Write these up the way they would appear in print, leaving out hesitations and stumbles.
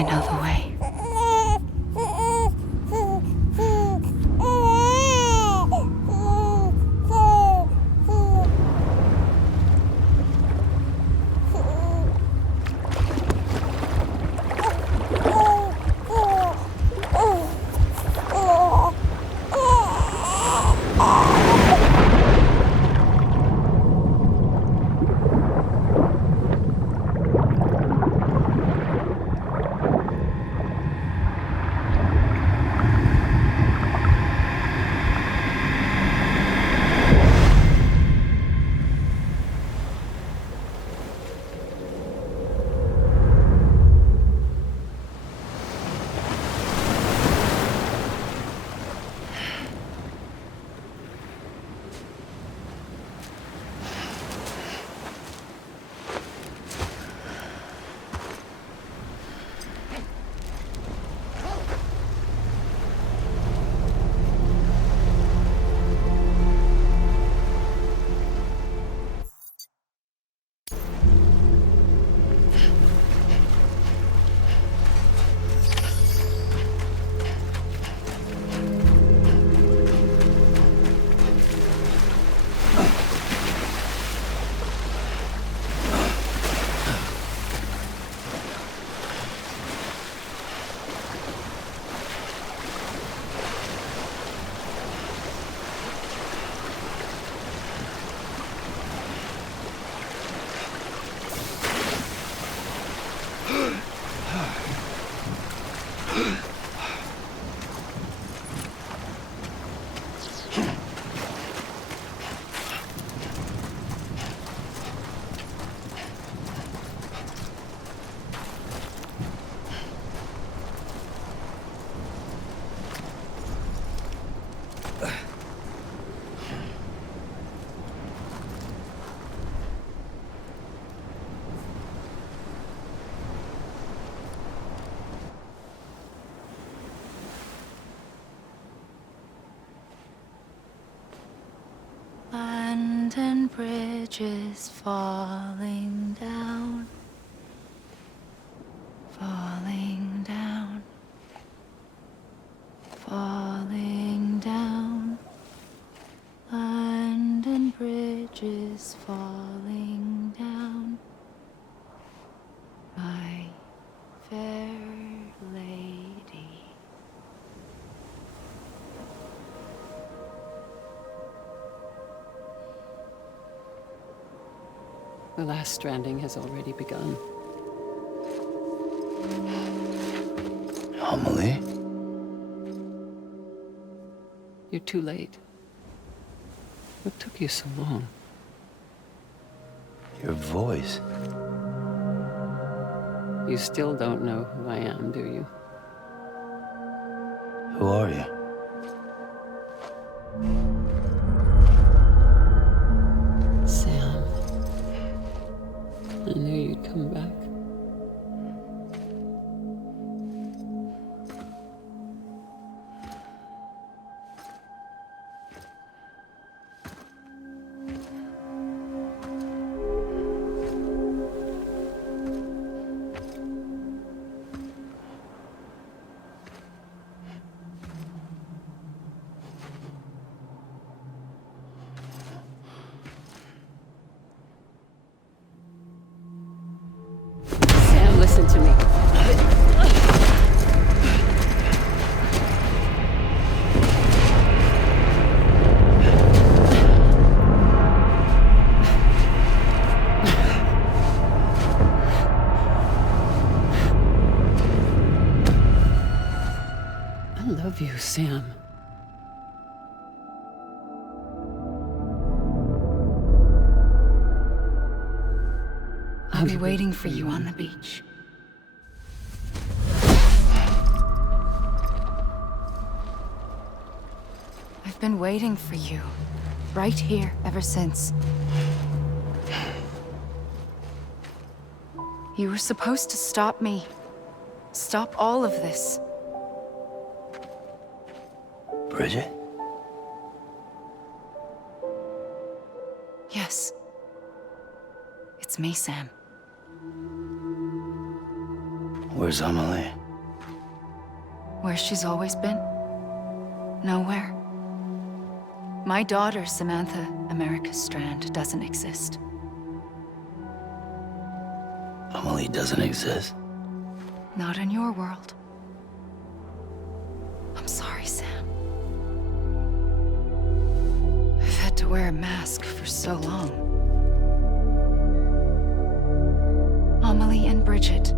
I know the way. London Bridge is falling down, falling down, falling down. London Bridge is falling down, my fair lady. The last stranding has already begun. Amelie? You're too late. What took you so long? Your voice. You still don't know who I am, do you? Who are you? Sam. I knew you'd come back. Listen to me. I love you, Sam. I'll be waiting for you on the beach. I've been waiting for you, right here, ever since. You were supposed to stop me. Stop all of this. Bridget? Yes. It's me, Sam. Where's Amelie? Where she's always been. Nowhere. My daughter, Samantha America Strand, doesn't exist. Amelie doesn't exist? Not in your world. I'm sorry, Sam. I've had to wear a mask for so long. Amelie and Bridget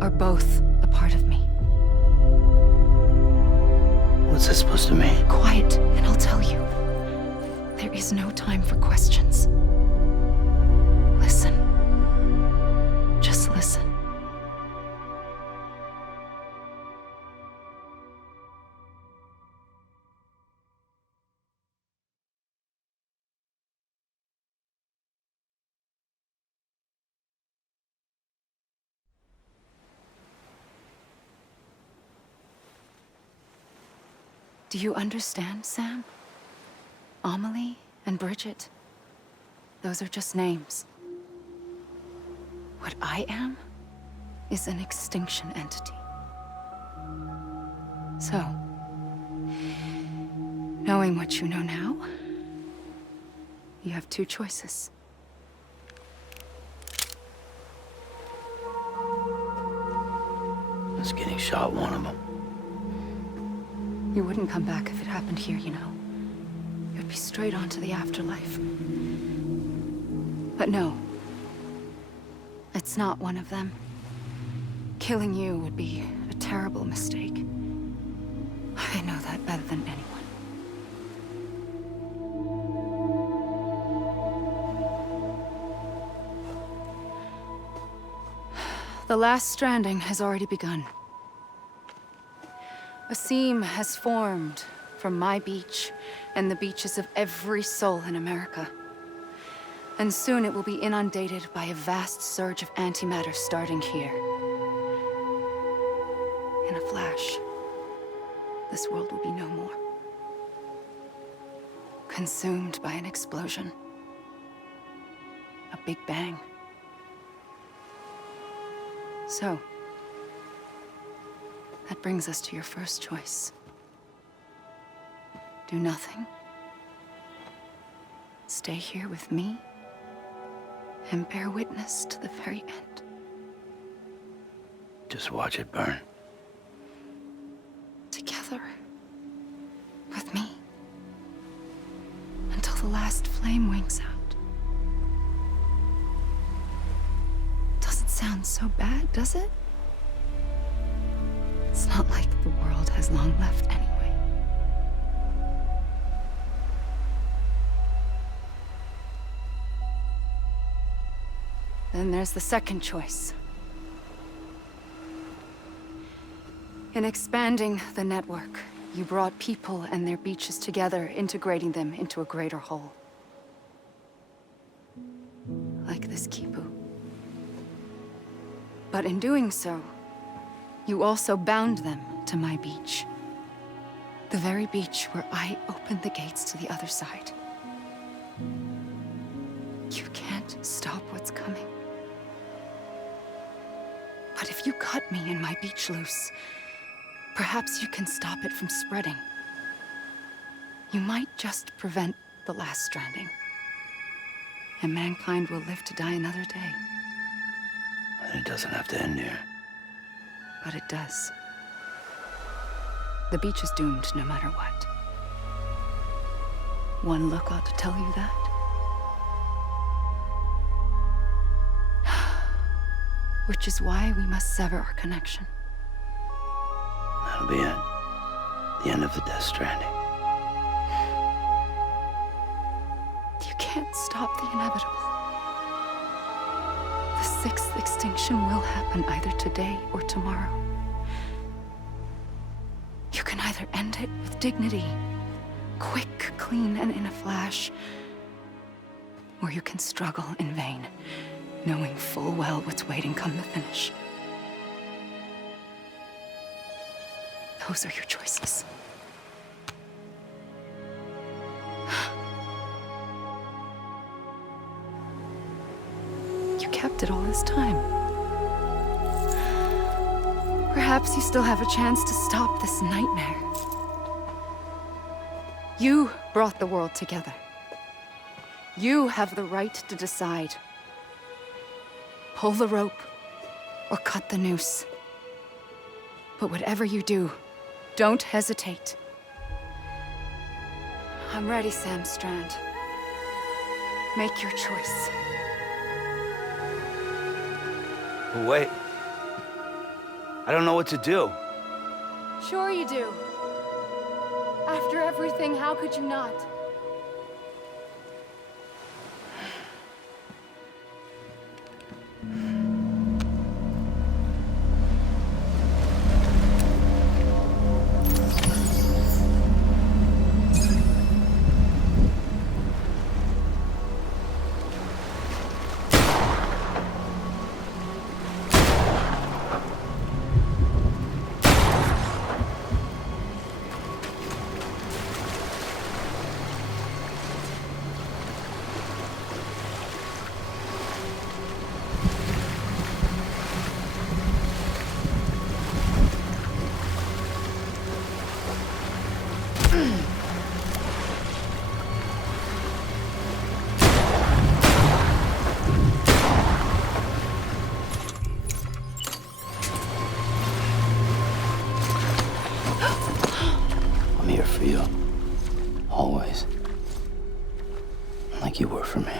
are both a part of me. What's this supposed to mean? Quiet, and I'll tell you. There is no time for questions. Listen. Just listen. Do you understand, Sam? Amelie and Bridget, those are just names. What I am is an extinction entity. So, knowing what you know now, you have two choices. Is getting shot one of them? You wouldn't come back if it happened here, you know. You'd be straight on to the afterlife. But no. It's not one of them. Killing you would be a terrible mistake. I know that better than anyone. The last stranding has already begun. A seam has formed from my beach and the beaches of every soul in America. And soon it will be inundated by a vast surge of antimatter starting here. In a flash, this world will be no more. Consumed by an explosion. A big bang. So, that brings us to your first choice. Do nothing. Stay here with me and bear witness to the very end. Just watch it burn. Together. With me. Until the last flame winks out. Doesn't sound so bad, does it? It's not like the world has long left anyway. Then there's the second choice. In expanding the network, you brought people and their beaches together, integrating them into a greater whole. Like this Kipu. But in doing so, you also bound them to my beach. The very beach where I opened the gates to the other side. You can't stop what's coming. But if you cut me and my beach loose, perhaps you can stop it from spreading. You might just prevent the last stranding. And mankind will live to die another day. And it doesn't have to end here. But it does. The beach is doomed no matter what. One look ought to tell you that. Which is why we must sever our connection. That'll be it. The end of the Death Stranding. You can't stop the inevitable. The sixth extinction will happen either today or tomorrow. You can either end it with dignity, quick, clean, and in a flash, or you can struggle in vain, knowing full well what's waiting come the finish. Those are your choices. You kept it all this time. Perhaps you still have a chance to stop this nightmare. You brought the world together. You have the right to decide. Pull the rope, or cut the noose. But whatever you do, don't hesitate. I'm ready, Sam Strand. Make your choice. Wait. I don't know what to do. Sure you do. After everything, how could you not? I'm here for you. Always. Like you were for me.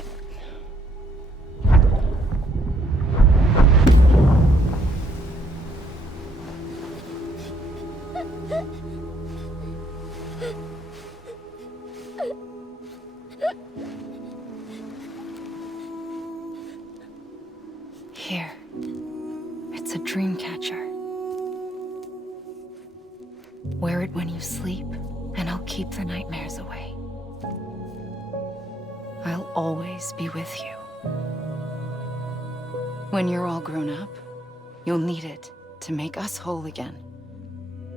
Here. It's a dream catcher. Wear it when you sleep, and I'll keep the nightmares away. I'll always be with you. When you're all grown up, you'll need it to make us whole again.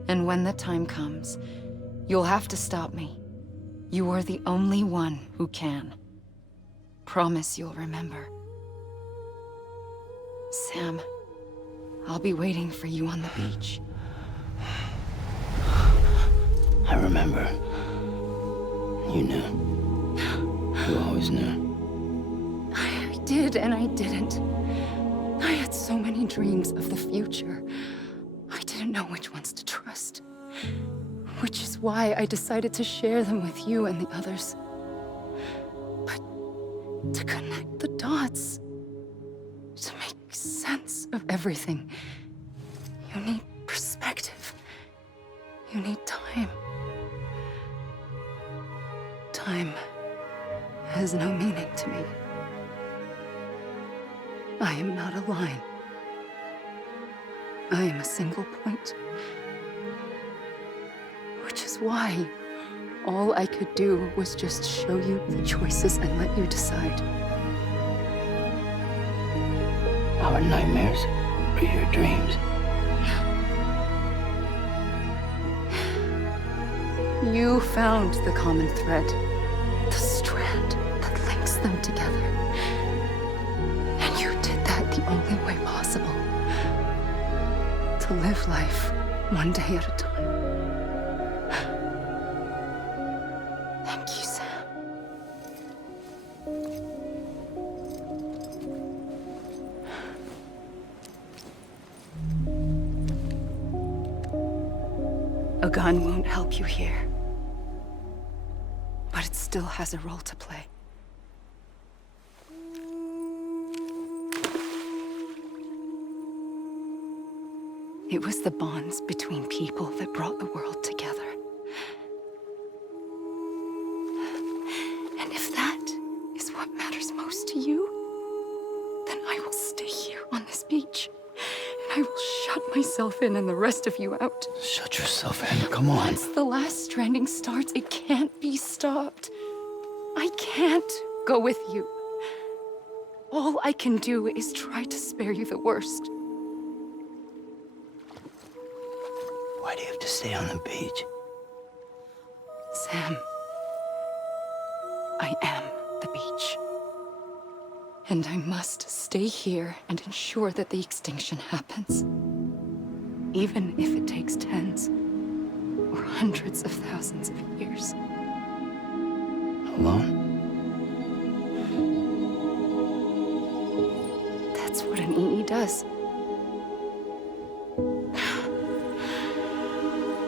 And when the time comes, you'll have to stop me. You are the only one who can. Promise you'll remember. Sam, I'll be waiting for you on the beach. I remember. You knew. You always knew. I did and I didn't. I had so many dreams of the future. I didn't know which ones to trust. Which is why I decided to share them with you and the others. But to connect the dots, to make sense of everything, you need perspective. You need time. Time has no meaning to me. I am not a line. I am a single point. Which is why all I could do was just show you the choices and let you decide. Our nightmares are your dreams. You found the common thread, the strand that links them together. And you did that the only way possible. To live life one day at a time. Thank you, Sam. A gun won't help you here. But it still has a role to play. It was the bonds between people that brought the world together. And if that is what matters most to you, then I will stay here on this beach. And I will shut myself in and the rest of you out. Shut yourself in. Come on. Once the last stranding starts, it can't be stopped. I can't go with you. All I can do is try to spare you the worst. Why do you have to stay on the beach? Sam, I am the beach. And I must stay here and ensure that the extinction happens. even if it takes tens or hundreds of thousands of years. Alone? That's what an EE does.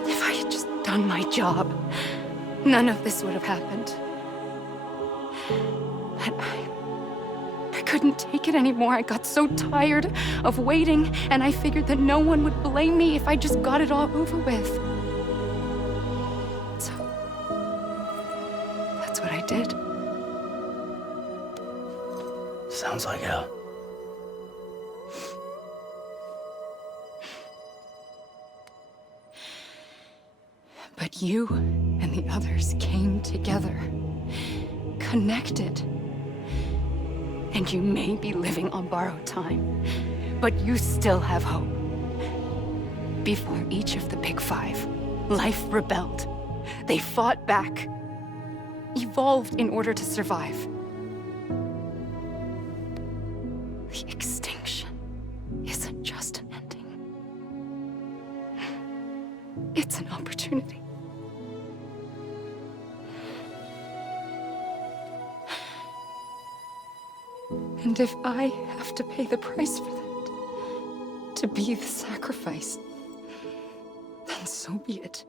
If I had just done my job, none of this would have happened. But I couldn't take it anymore. I got so tired of waiting, and I figured that no one would blame me if I just got it all over with. So, that's what I did. Sounds like hell. But you and the others came together, connected. And you may be living on borrowed time, but you still have hope. Before each of the Big Five, life rebelled. They fought back, evolved in order to survive. The extinction isn't just an ending. It's an opportunity. And if I have to pay the price for that, to be the sacrifice, then so be it.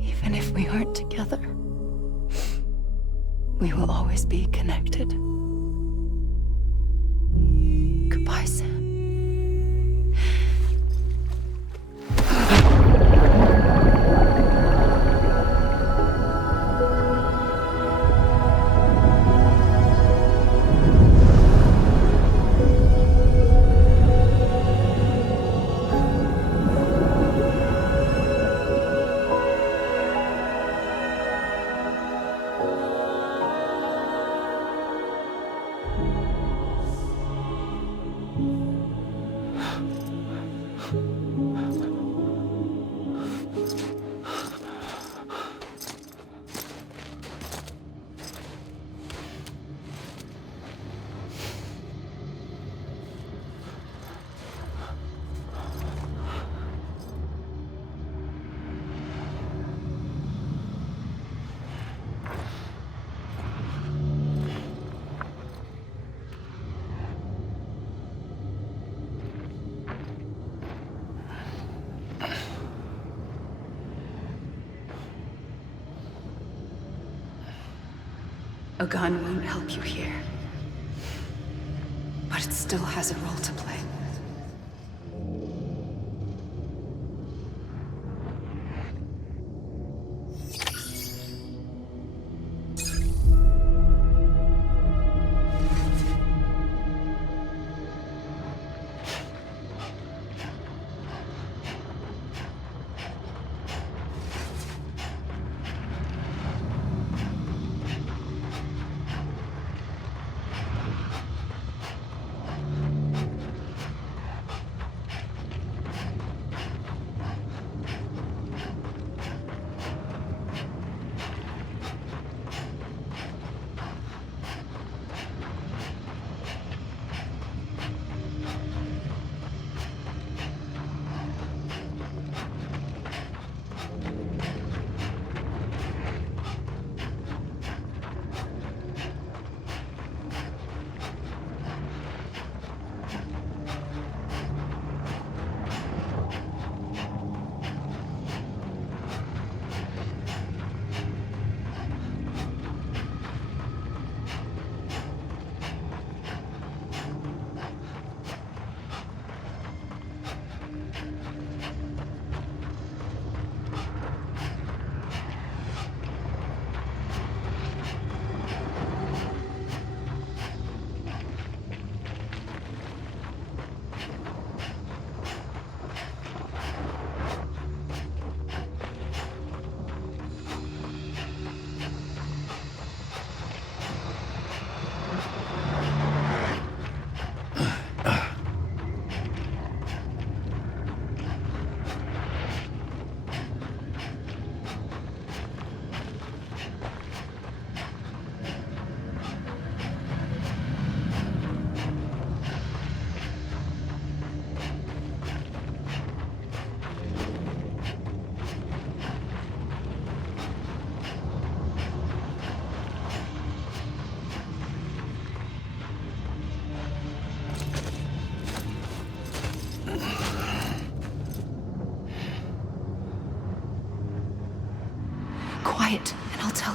Even if we aren't together, we will always be connected. Goodbye, Sam. A gun won't help you here, but it still has a role to play.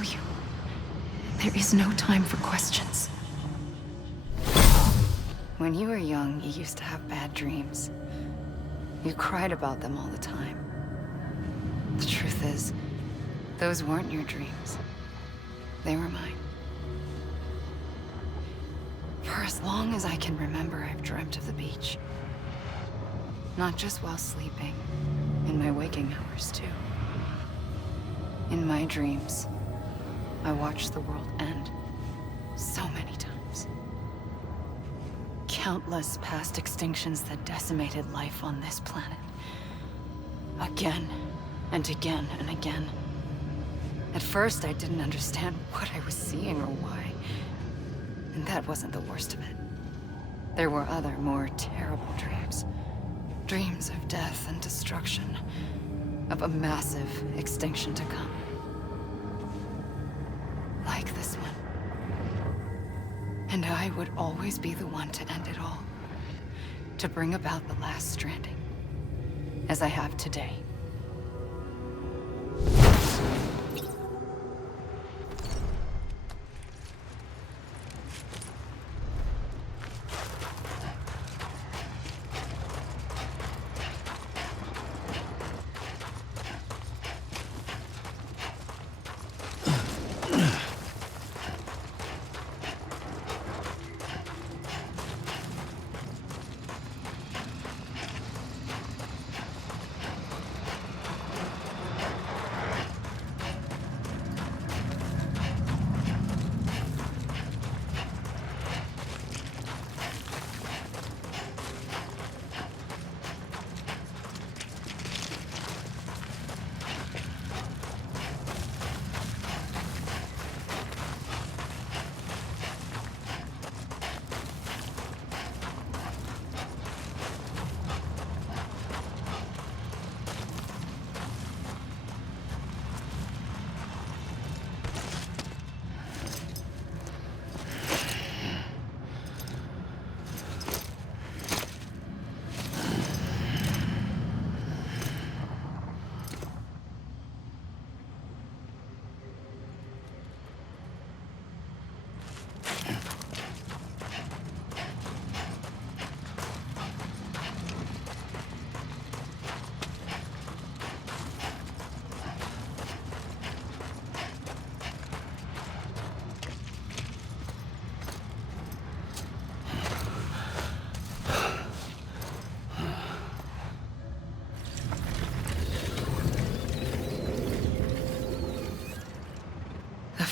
tell you. There is no time for questions. When you were young, you used to have bad dreams. You cried about them all the time. The truth is, those weren't your dreams. They were mine. For as long as I can remember, I've dreamt of the beach. Not just while sleeping, in my waking hours too. In my dreams, I watched the world end so many times. Countless past extinctions that decimated life on this planet. Again, and again, and again. At first, I didn't understand what I was seeing or why. And that wasn't the worst of it. There were other, more terrible dreams. Dreams of death and destruction. Of a massive extinction to come. Like this one. And I would always be the one to end it all. To bring about the last stranding. As I have today.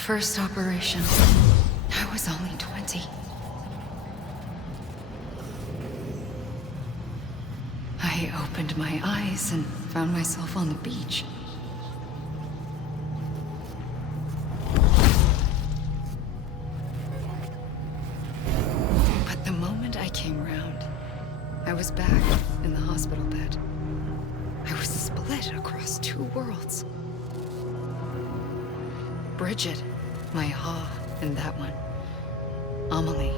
First operation, I was only 20. I opened my eyes and found myself on the beach. But the moment I came round, I was back in the hospital bed. I was split across two worlds. Bridget, my Ha in that one. Amelie,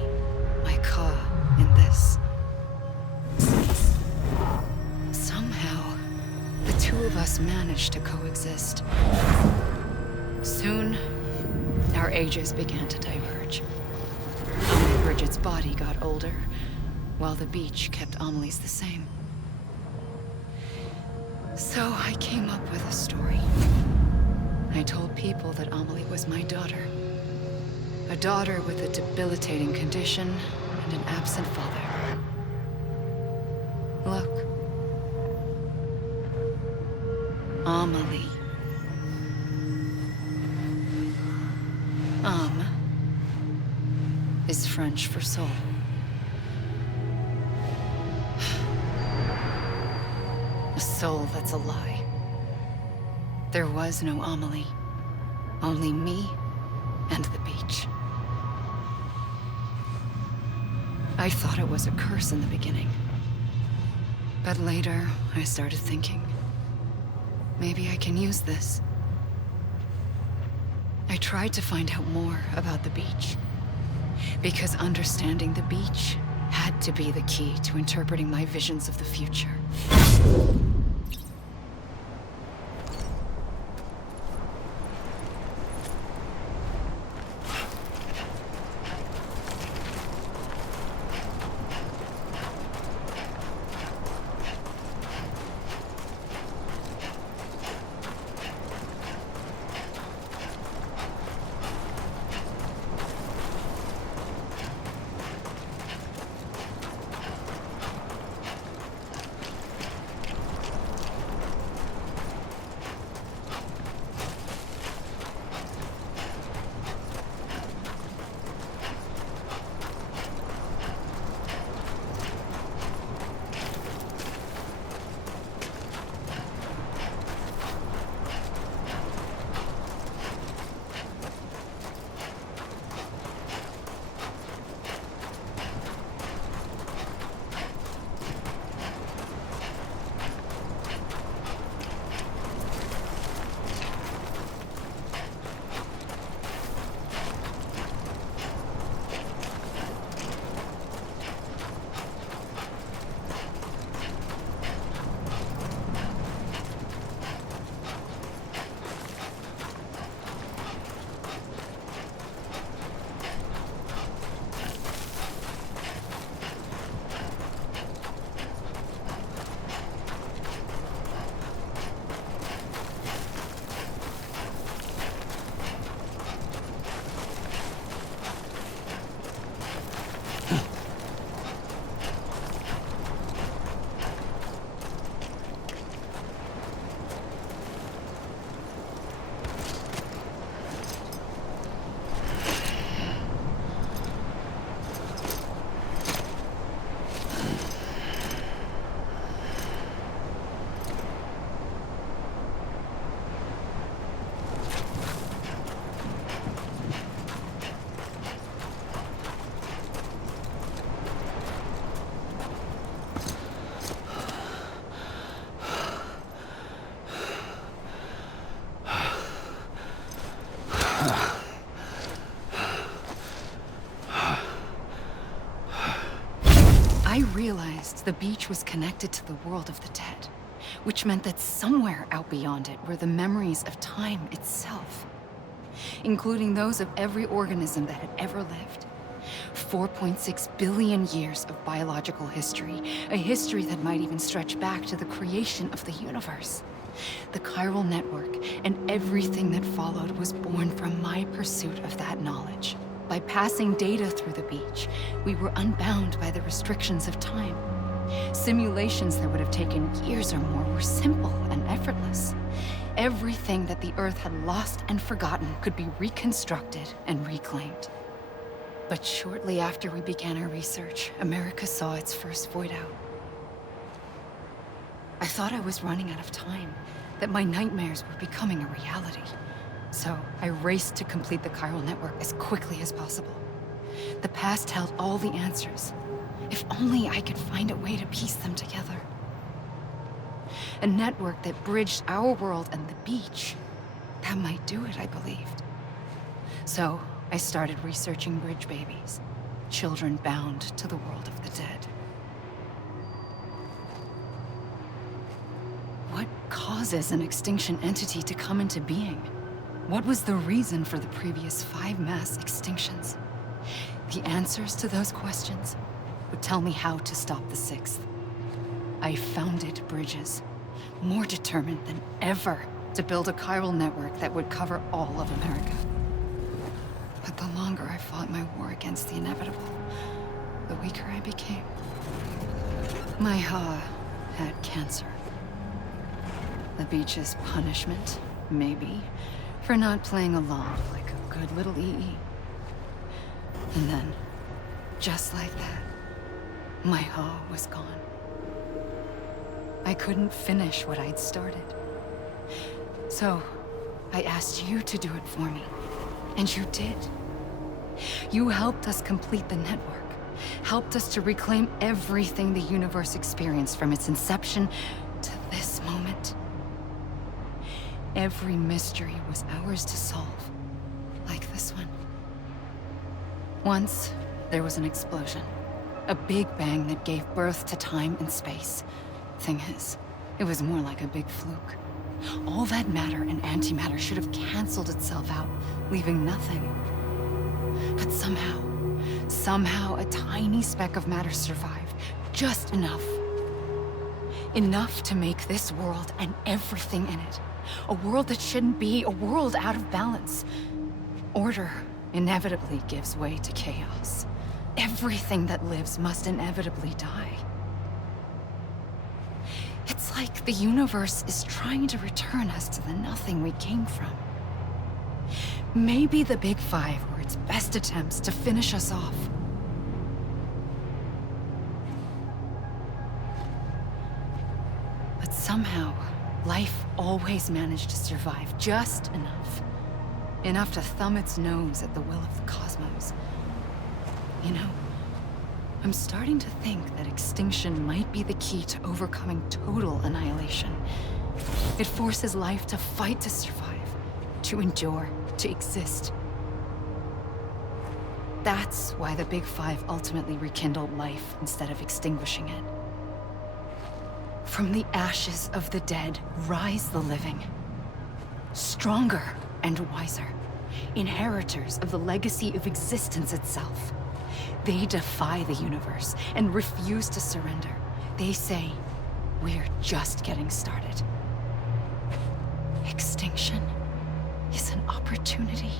my Ka in this. Somehow, the two of us managed to coexist. Soon, our ages began to diverge. Bridget's body got older, while the beach kept Amelie's the same. So I came up with a story. I told people that Amelie was my daughter. A daughter with a debilitating condition and an absent father. Look. Amelie. Âme is French for soul. A soul that's a lie. There was no Amelie. Only me and the beach. I thought it was a curse in the beginning. But later, I started thinking, maybe I can use this. I tried to find out more about the beach. Because understanding the beach had to be the key to interpreting my visions of the future. realized the beach was connected to the world of the dead, which meant that somewhere out beyond it were the memories of time itself, including those of every organism that had ever lived. 4.6 billion years of biological history, a history that might even stretch back to the creation of the universe. The chiral network and everything that followed was born from my pursuit of that knowledge. By passing data through the beach, we were unbound by the restrictions of time. Simulations that would have taken years or more were simple and effortless. Everything that the Earth had lost and forgotten could be reconstructed and reclaimed. But shortly after we began our research, America saw its first void out. I thought I was running out of time, that my nightmares were becoming a reality. So I raced to complete the chiral network as quickly as possible. The past held all the answers. If only I could find a way to piece them together. A network that bridged our world and the beach. That might do it, I believed. So I started researching bridge babies, children bound to the world of the dead. What causes an extinction entity to come into being? What was the reason for the previous 5 mass extinctions? The answers to those questions would tell me how to stop the 6th. I founded bridges, more determined than ever to build a chiral network that would cover all of America. But the longer I fought my war against the inevitable, the weaker I became. My Ha had cancer. The beach's punishment, maybe, for not playing along like a good little EE. And then, just like that, my Ha was gone. I couldn't finish what I'd started. So, I asked you to do it for me. And you did. You helped us complete the network. Helped us to reclaim everything the universe experienced from its inception to this moment. Every mystery was ours to solve. Like this one. Once, there was an explosion. A big bang that gave birth to time and space. Thing is, it was more like a big fluke. All that matter and antimatter should have canceled itself out, leaving nothing. But somehow a tiny speck of matter survived. Just enough. Enough to make this world and everything in it. A world that shouldn't be, a world out of balance. Order inevitably gives way to chaos. Everything that lives must inevitably die. It's like the universe is trying to return us to the nothing we came from. Maybe the Big Five were its best attempts to finish us off. But somehow, life always managed to survive just enough. Enough to thumb its nose at the will of the cosmos. You know, I'm starting to think that extinction might be the key to overcoming total annihilation. It forces life to fight to survive, to endure, to exist. That's why the Big Five ultimately rekindled life instead of extinguishing it. From the ashes of the dead rise the living. Stronger and wiser. Inheritors of the legacy of existence itself. They defy the universe and refuse to surrender. They say, we're just getting started. Extinction is an opportunity.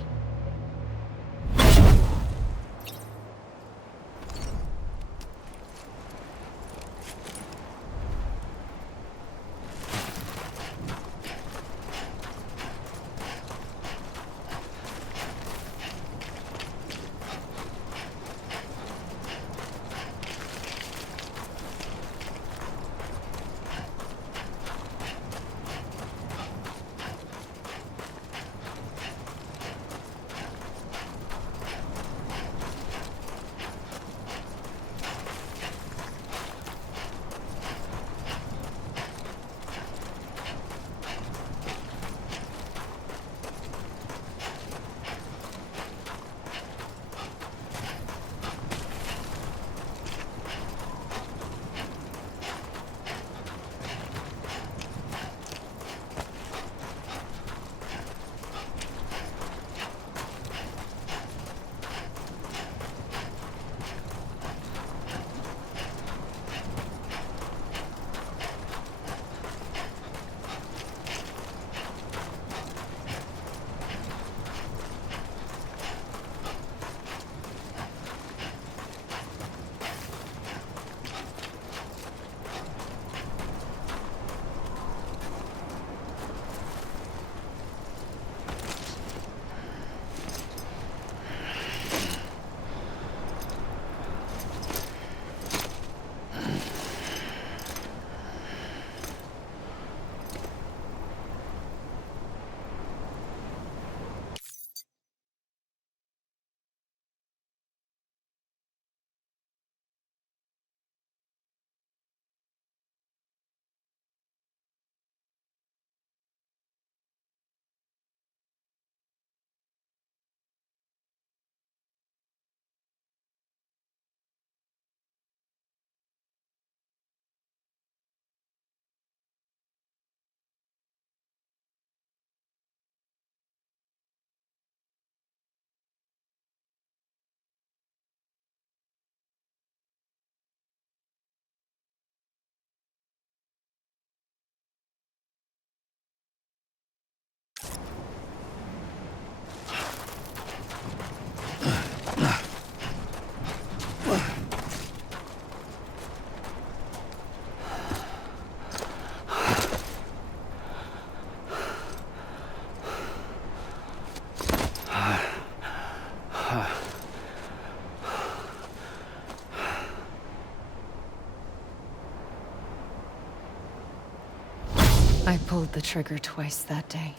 I pulled the trigger twice that day.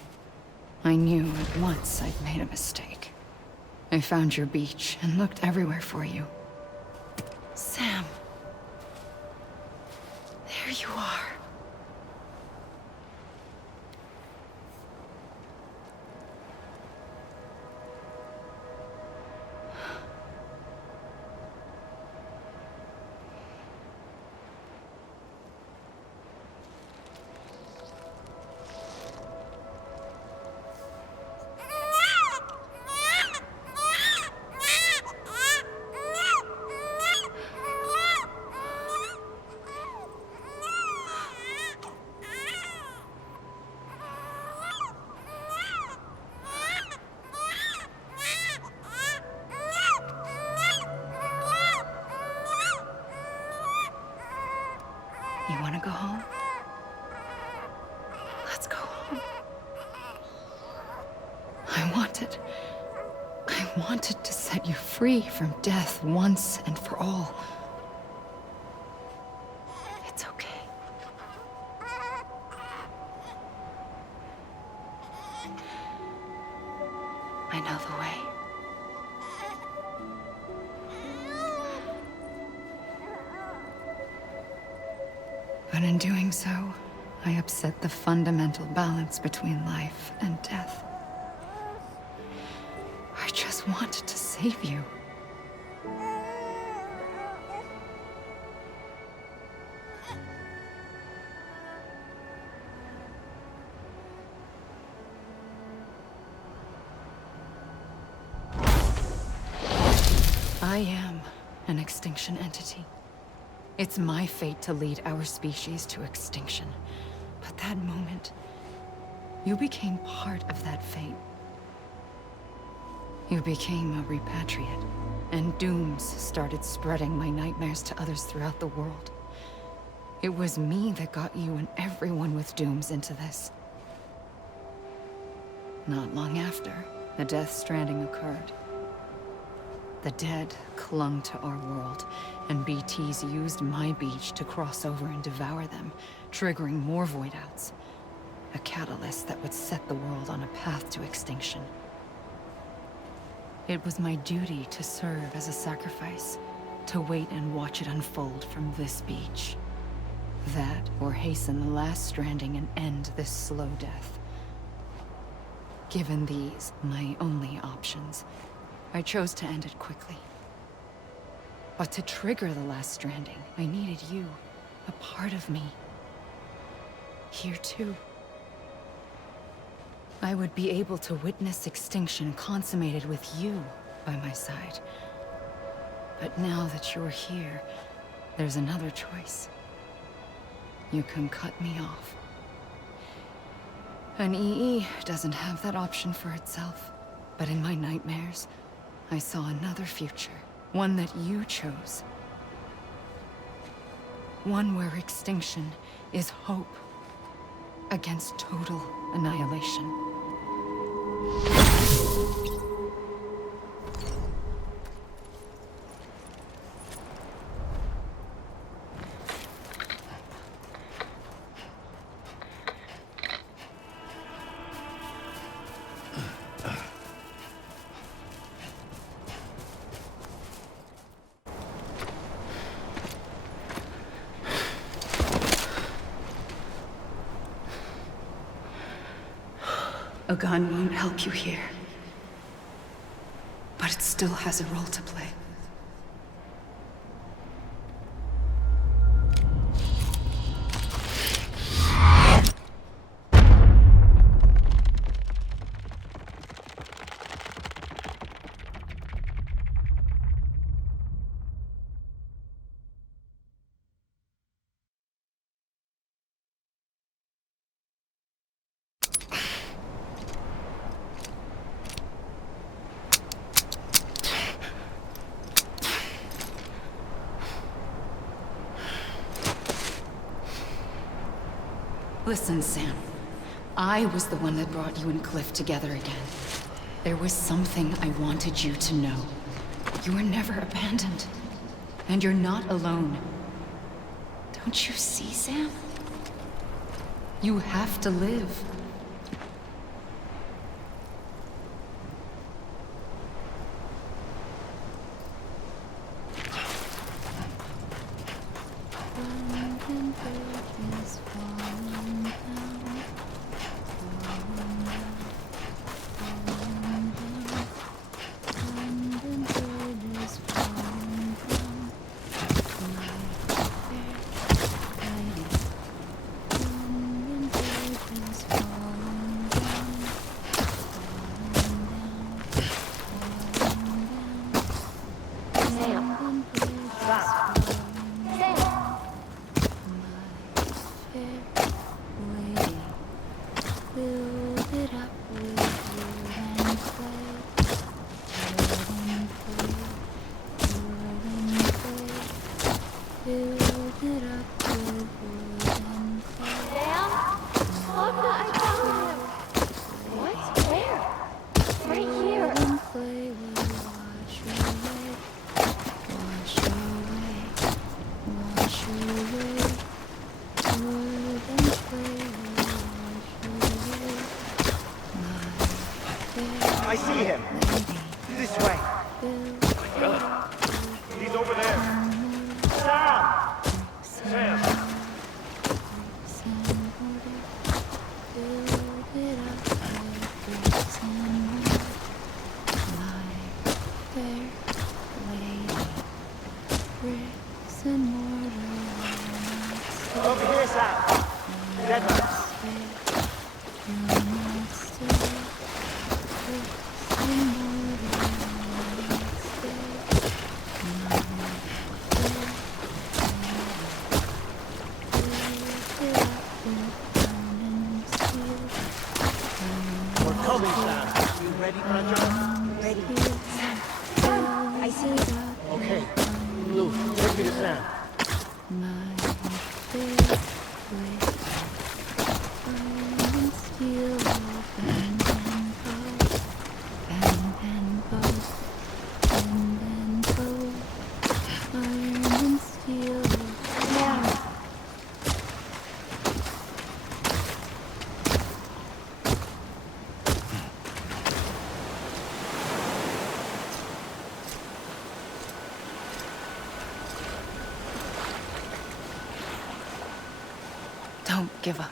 I knew at once I'd made a mistake. I found your beach and looked everywhere for you. Sam. There you are. You want to go home? Let's go home. I wanted to set you free from death once and for all. It's okay. I know the way. But in doing so, I upset the fundamental balance between life and death. I just wanted to save you. I am an extinction entity. It's my fate to lead our species to extinction. But that moment, you became part of that fate. You became a repatriate, and dooms started spreading my nightmares to others throughout the world. It was me that got you and everyone with dooms into this. Not long after, the Death Stranding occurred. The dead clung to our world, and BTs used my beach to cross over and devour them, triggering more void outs. A catalyst that would set the world on a path to extinction. It was my duty to serve as a sacrifice, to wait and watch it unfold from this beach. That, or hasten the last stranding and end this slow death. Given these, my only options, I chose to end it quickly. But to trigger the last stranding, I needed you, a part of me. Here too. I would be able to witness extinction consummated with you by my side. But now that you're here, there's another choice. You can cut me off. An EE doesn't have that option for itself. But in my nightmares, I saw another future. One that you chose. One where extinction is hope against total annihilation. A gun won't help you here. But it still has a role to play. Listen, Sam. I was the one that brought you and Cliff together again. There was something I wanted you to know. You were never abandoned. And you're not alone. Don't you see, Sam? You have to live. I see him. This way. He's over there. Sam! Over here, Sam. Dead man. We're coming, Sam. You ready, Roger? Ready. I see. Okay. Blue, take me to Sam. Don't give up.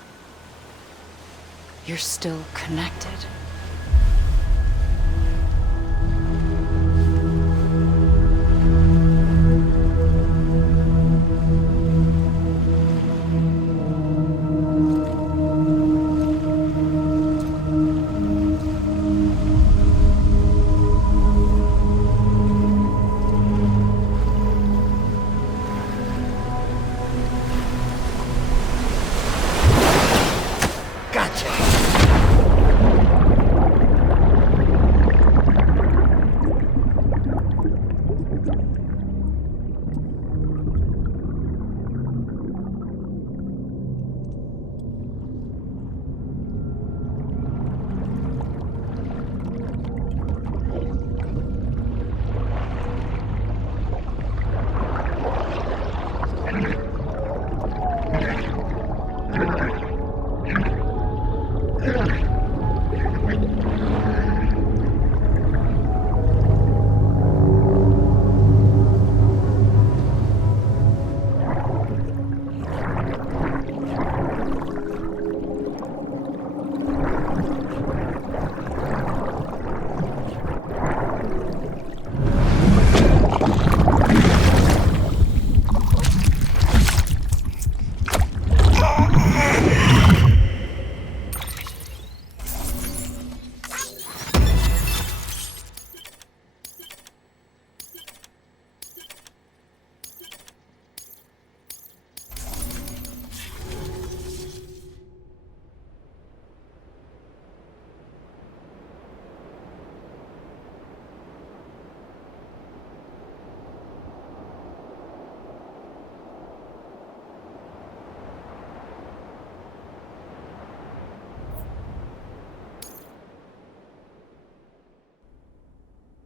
You're still connected.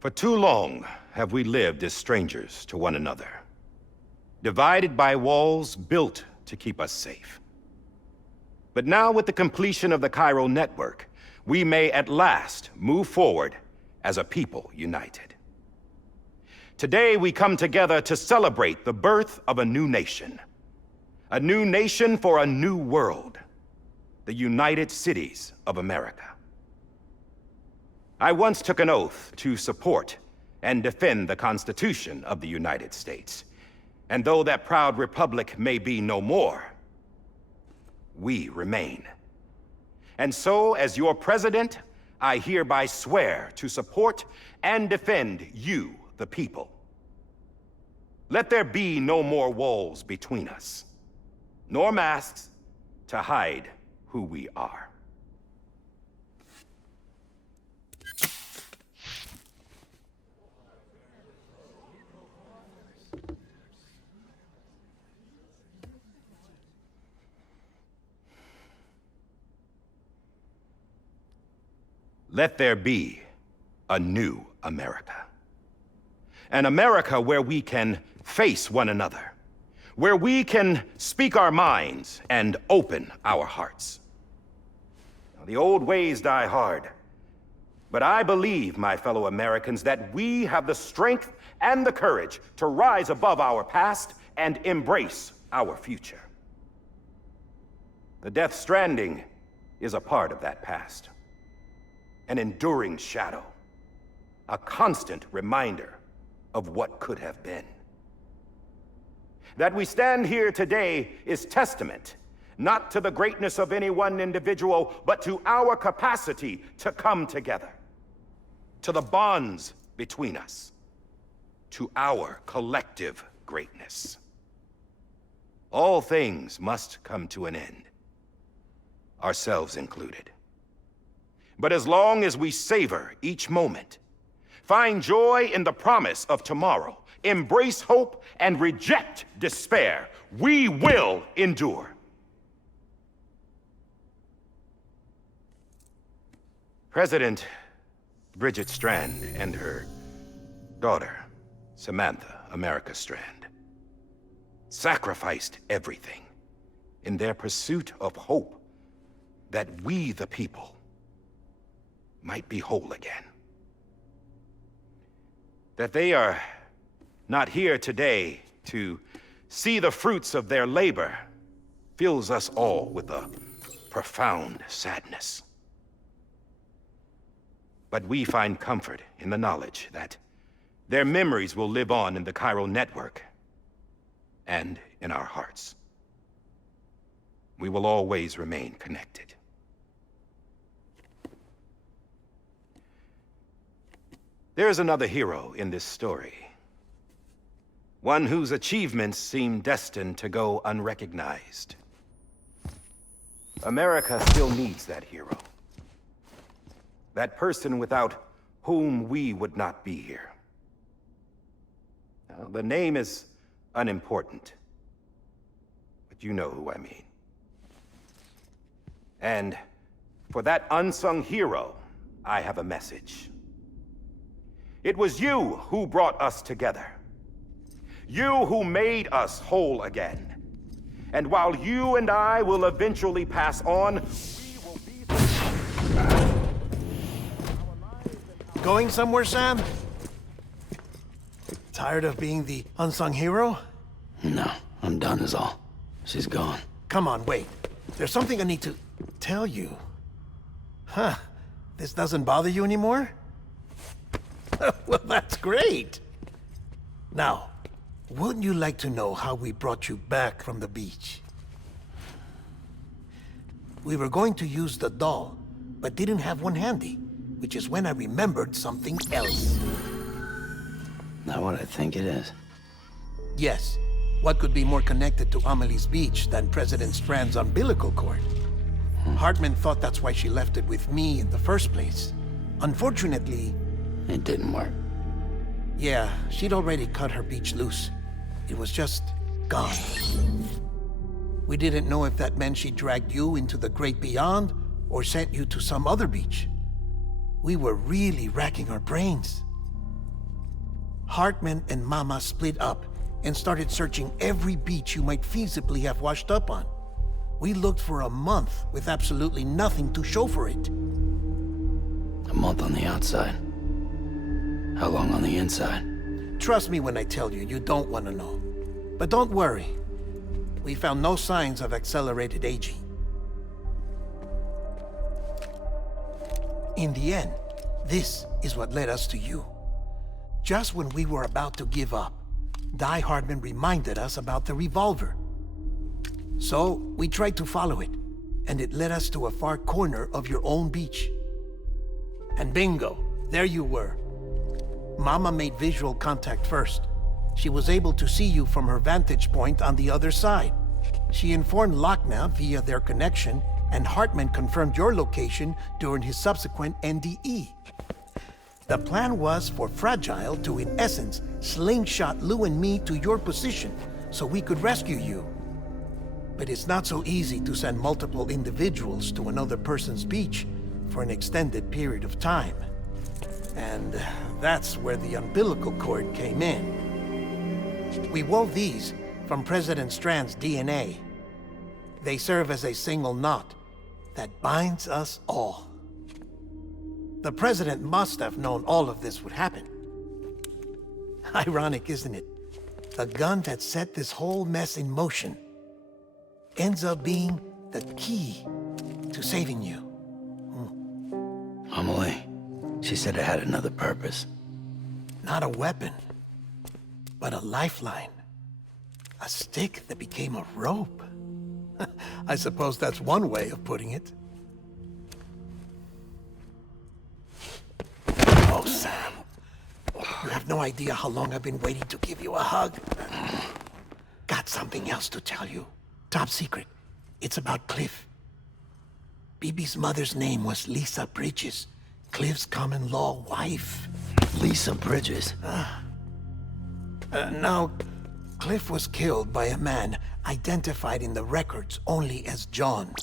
For too long have we lived as strangers to one another, divided by walls built to keep us safe. But now with the completion of the chiral network, we may at last move forward as a people united. Today we come together to celebrate the birth of a new nation. A new nation for a new world. The United Cities of America. I once took an oath to support and defend the Constitution of the United States. And though that proud republic may be no more, we remain. And so, as your president, I hereby swear to support and defend you, the people. Let there be no more walls between us, nor masks to hide who we are. Let there be a new America. An America where we can face one another, where we can speak our minds and open our hearts. Now, the old ways die hard, but I believe, my fellow Americans, that we have the strength and the courage to rise above our past and embrace our future. The Death Stranding is a part of that past. An enduring shadow, a constant reminder of what could have been. That we stand here today is testament, not to the greatness of any one individual, but to our capacity to come together, to the bonds between us, to our collective greatness. All things must come to an end, ourselves included. But as long as we savor each moment, find joy in the promise of tomorrow, embrace hope, and reject despair, we will endure. President Bridget Strand and her daughter, Samantha America Strand, sacrificed everything in their pursuit of hope that we, the people, might be whole again. That they are not here today to see the fruits of their labor fills us all with a profound sadness. But we find comfort in the knowledge that their memories will live on in the chiral network and in our hearts. We will always remain connected. There's another hero in this story. One whose achievements seem destined to go unrecognized. America still needs that hero. That person without whom we would not be here. Now, the name is unimportant, but you know who I mean. And for that unsung hero, I have a message. It was you who brought us together. You who made us whole again. And while you and I will eventually pass on, we will be the... Going somewhere, Sam? Tired of being the unsung hero? No, I'm done is all. She's gone. Come on, wait. There's something I need to tell you. Huh. This doesn't bother you anymore? Well, that's great. Now, wouldn't you like to know how we brought you back from the beach? We were going to use the doll, but didn't have one handy, which is when I remembered something else. Not what I think it is. Yes. What could be more connected to Amelie's beach than President Strand's umbilical cord? Hartman thought that's why she left it with me in the first place. Unfortunately... It didn't work. Yeah, she'd already cut her beach loose. It was just gone. We didn't know if that meant she dragged you into the great beyond or sent you to some other beach. We were really racking our brains. Hartman and Mama split up and started searching every beach you might feasibly have washed up on. We looked for a month with absolutely nothing to show for it. A month on the outside. How long on the inside? Trust me when I tell you, you don't want to know. But don't worry. We found no signs of accelerated aging. In the end, this is what led us to you. Just when we were about to give up, Die Hardman reminded us about the revolver. So, we tried to follow it, and it led us to a far corner of your own beach. And bingo, there you were. Mama made visual contact first. She was able to see you from her vantage point on the other side. She informed Lochner via their connection, and Hartman confirmed your location during his subsequent NDE. The plan was for Fragile to, in essence, slingshot Lou and me to your position so we could rescue you. But it's not so easy to send multiple individuals to another person's beach for an extended period of time. And that's where the umbilical cord came in. We wove these from President Strand's DNA. They serve as a single knot that binds us all. The President must have known all of this would happen. Ironic, isn't it? The gun that set this whole mess in motion ends up being the key to saving you. Amelie, she said it had another purpose. Not a weapon, but a lifeline. A stick that became a rope. I suppose that's one way of putting it. Oh, Sam. You have no idea how long I've been waiting to give you a hug. Got something else to tell you. Top secret. It's about Cliff. Bibi's mother's name was Lisa Bridges, Cliff's common-law wife. Lisa Bridges? Now, Cliff was killed by a man identified in the records only as John.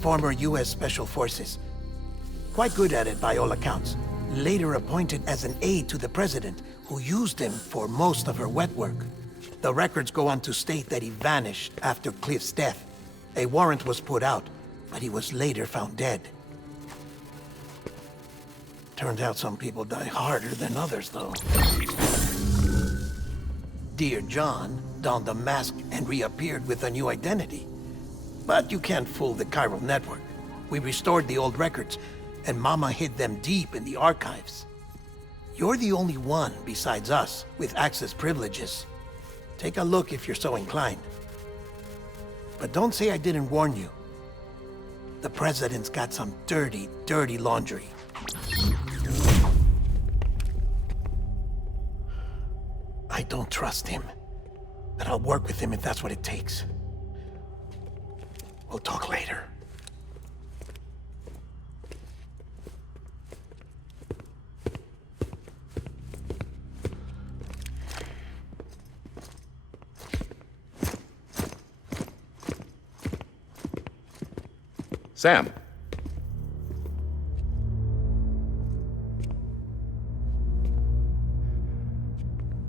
Former U.S. Special Forces. Quite good at it by all accounts. Later appointed as an aide to the president, who used him for most of her wet work. The records go on to state that he vanished after Cliff's death. A warrant was put out, but he was later found dead. Turns out some people die harder than others, though. Dear John donned a mask and reappeared with a new identity. But you can't fool the chiral network. We restored the old records, and Mama hid them deep in the archives. You're the only one, besides us, with access privileges. Take a look if you're so inclined. But don't say I didn't warn you. The president's got some dirty, dirty laundry. I don't trust him, but I'll work with him if that's what it takes. We'll talk later. Sam.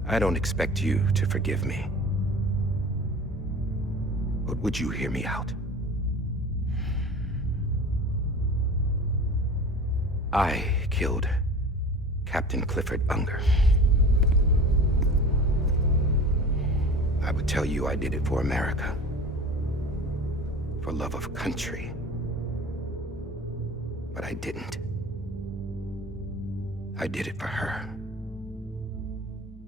I don't expect you to forgive me. But would you hear me out? I killed Captain Clifford Unger. I would tell you I did it for America. For love of country. But I didn't. I did it for her.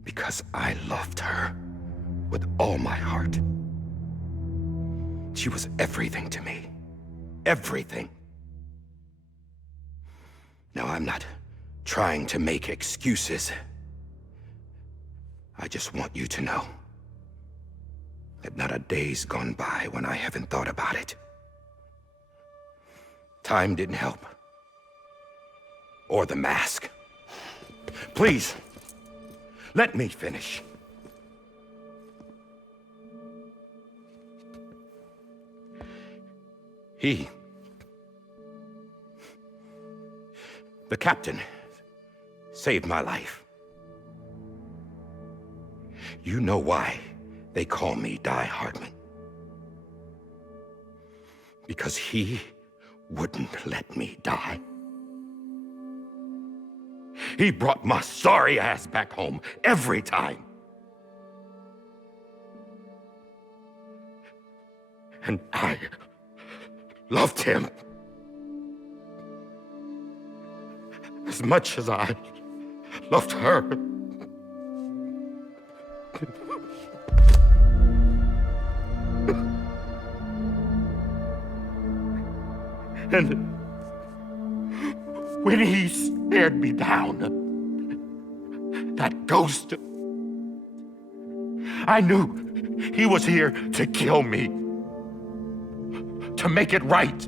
Because I loved her with all my heart. She was everything to me. Everything. Now, I'm not trying to make excuses. I just want you to know that not a day's gone by when I haven't thought about it. Time didn't help. Or the mask. Please, let me finish. The captain, saved my life. You know why they call me Die Hardman. Because he wouldn't let me die. He brought my sorry ass back home every time. And I loved him as much as I loved her. And when he stared me down, that ghost, I knew he was here to kill me, to make it right.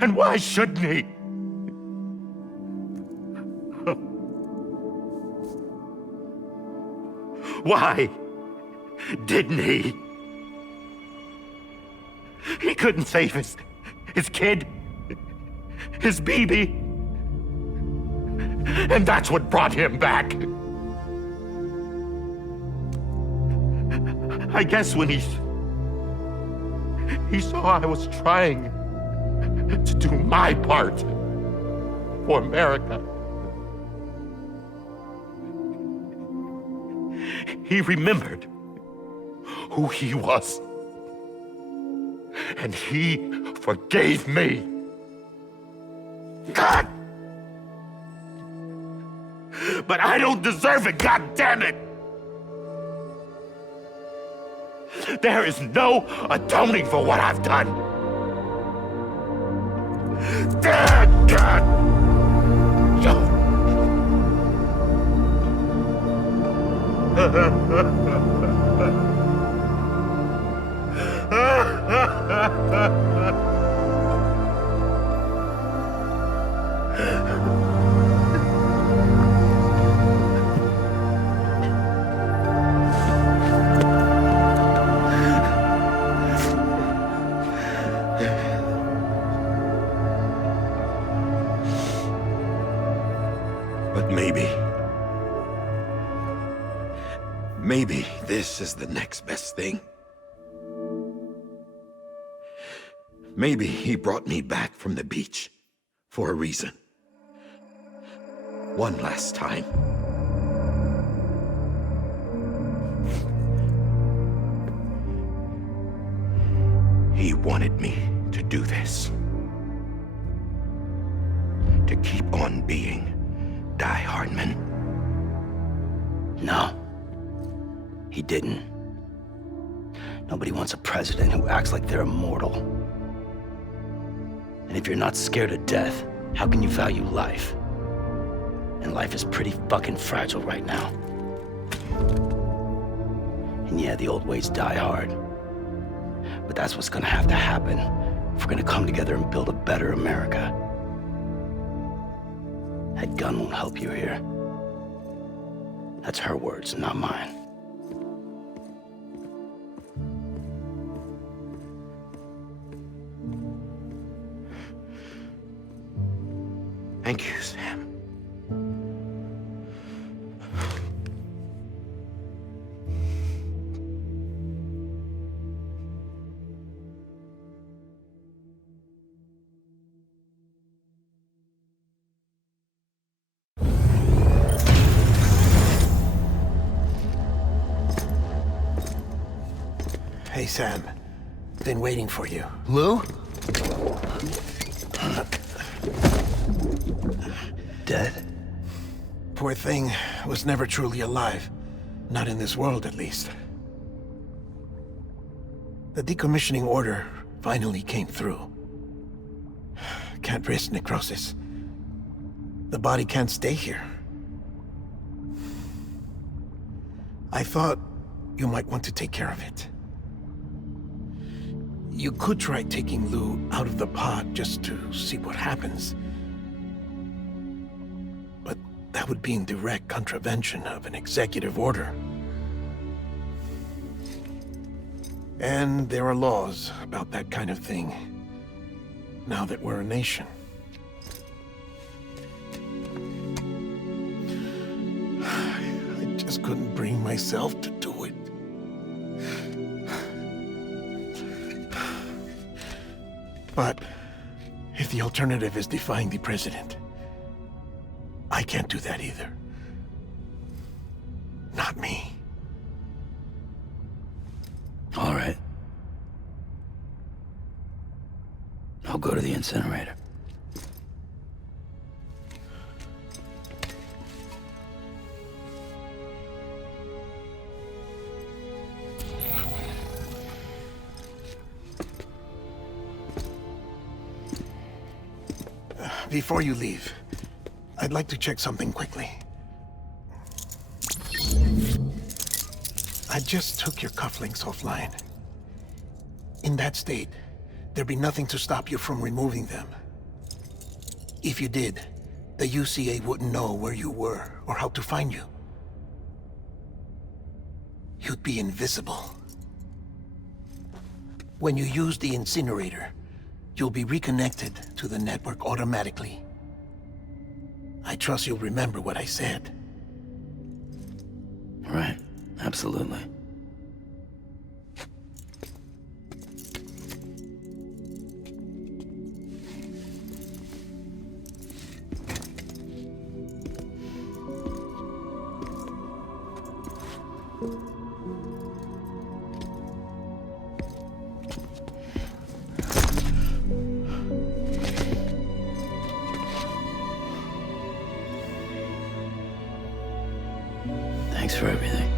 And why shouldn't he? Why didn't he? He couldn't save his kid, his baby. And that's what brought him back. I guess when he saw I was trying to do my part for America, he remembered who he was. And he forgave me. God! But I don't deserve it, God damn it! There is no atoning for what I've done. God! But maybe this is the next best thing. Maybe he brought me back from the beach for a reason. One last time. He wanted me to do this. To keep on being Die Hardman. No. He didn't. Nobody wants a president who acts like they're immortal. And if you're not scared of death, how can you value life? And life is pretty fucking fragile right now. And yeah, the old ways die hard. But that's what's gonna have to happen if we're gonna come together and build a better America. That gun won't help you here. That's her words, not mine. Thank you, Sam. Hey, Sam. Been waiting for you. Lou? Dead? Poor thing was never truly alive. Not in this world, at least. The decommissioning order finally came through. Can't risk necrosis. The body can't stay here. I thought you might want to take care of it. You could try taking Lou out of the pod just to see what happens. But that would be in direct contravention of an executive order. And there are laws about that kind of thing, now that we're a nation. I just couldn't bring myself to do it. alternative is defying the president. I can't do that either. Not me. All right. I'll go to the incinerator. Before you leave, I'd like to check something quickly. I just took your cufflinks offline. In that state, there'd be nothing to stop you from removing them. If you did, the UCA wouldn't know where you were or how to find you. You'd be invisible. When you use the incinerator, you'll be reconnected to the network automatically. I trust you'll remember what I said. Right, absolutely. Thanks for everything.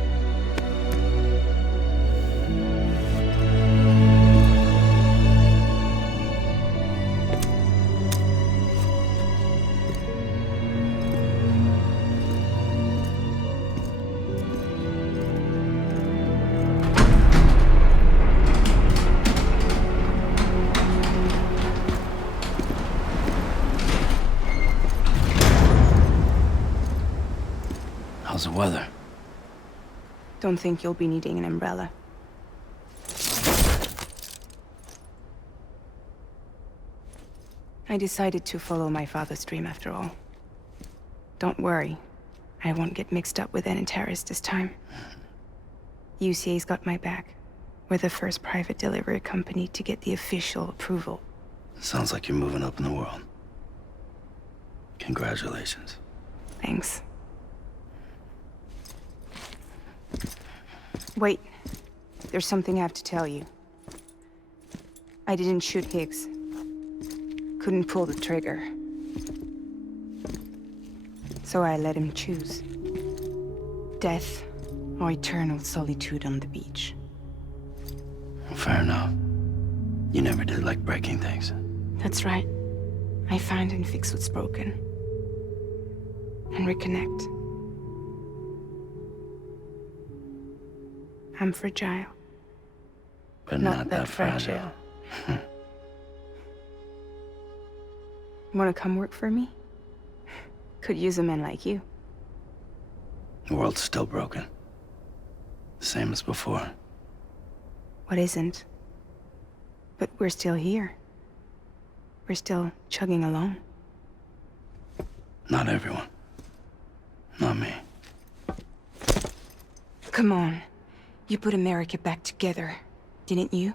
How's the weather? Don't think you'll be needing an umbrella. I decided to follow my father's dream after all. Don't worry, I won't get mixed up with any terrorists this time. UCA's got my back. We're the first private delivery company to get the official approval. Sounds like you're moving up in the world. Congratulations. Thanks. Wait, there's something I have to tell you. I didn't shoot Higgs. Couldn't pull the trigger. So I let him choose. Death or eternal solitude on the beach. Fair enough. You never did like breaking things. That's right. I find and fix what's broken. And reconnect. I'm fragile. But not that fragile. Wanna come work for me? Could use a man like you. The world's still broken. Same as before. What isn't? But we're still here. We're still chugging along. Not everyone. Not me. Come on. You put America back together, didn't you?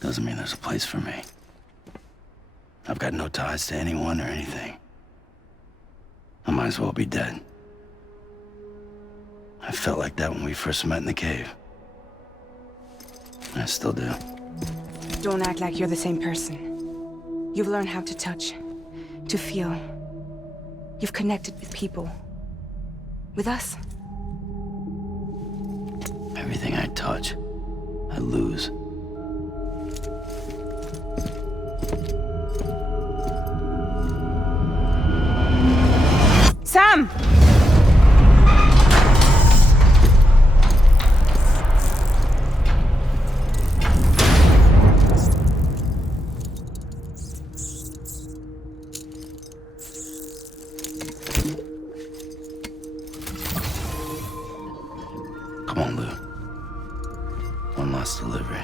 Doesn't mean there's a place for me. I've got no ties to anyone or anything. I might as well be dead. I felt like that when we first met in the cave. I still do. Don't act like you're the same person. You've learned how to touch, to feel. You've connected with people. With us. Everything I touch, I lose. Sam! Come on, Lou. One last delivery.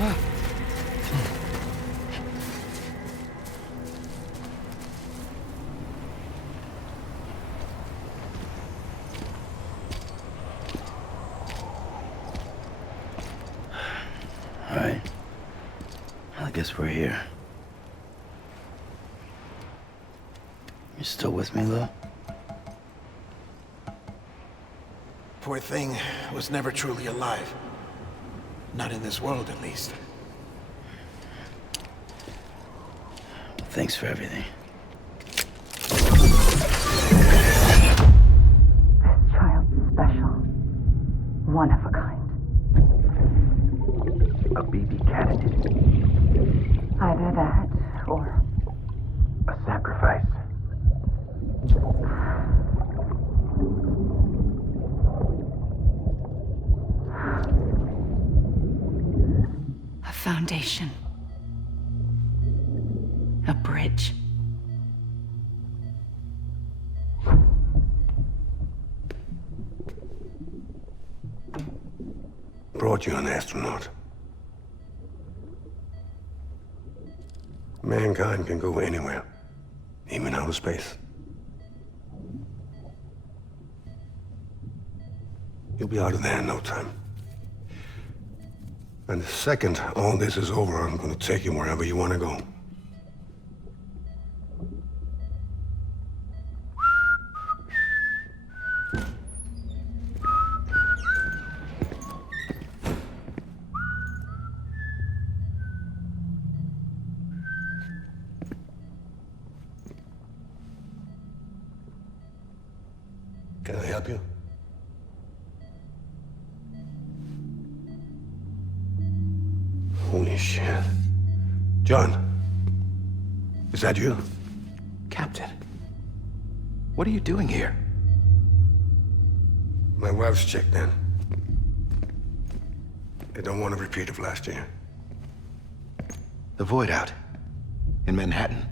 All right. I guess we're here. You still with me, Lou? Poor thing was never truly alive. Not in this world, at least. Thanks for everything. This child's special. One of a kind. A BB candidate. Either that, or A sacrifice. a foundation. A bridge. Brought you an astronaut. Mankind can go anywhere, even outer space. You'll be out of there in no time. And the second all this is over, I'm gonna take you wherever you want to go. Can I help you? Holy shit. John, is that you? Captain, what are you doing here? My wife's checked in. They don't want a repeat of last year. The void out in Manhattan.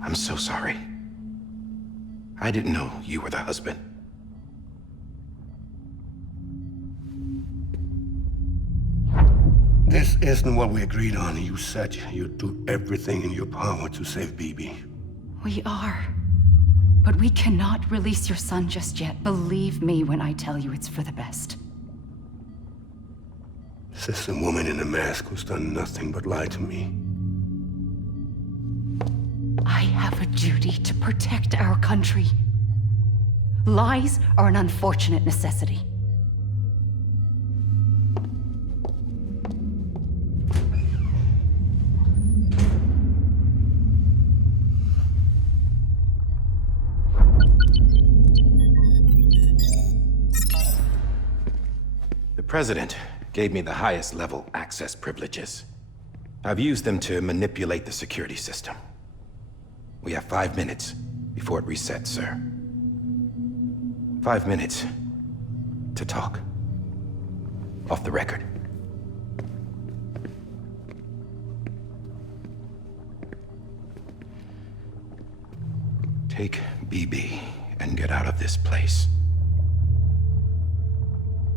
I'm so sorry. I didn't know you were the husband. This isn't what we agreed on. You said you'd do everything in your power to save BB. We are. But we cannot release your son just yet. Believe me when I tell you it's for the best. This is a woman in a mask who's done nothing but lie to me. I have a duty to protect our country. Lies are an unfortunate necessity. The President gave me the highest level access privileges. I've used them to manipulate the security system. We have 5 minutes before it resets, sir. 5 minutes to talk. Off the record. Take BB and get out of this place.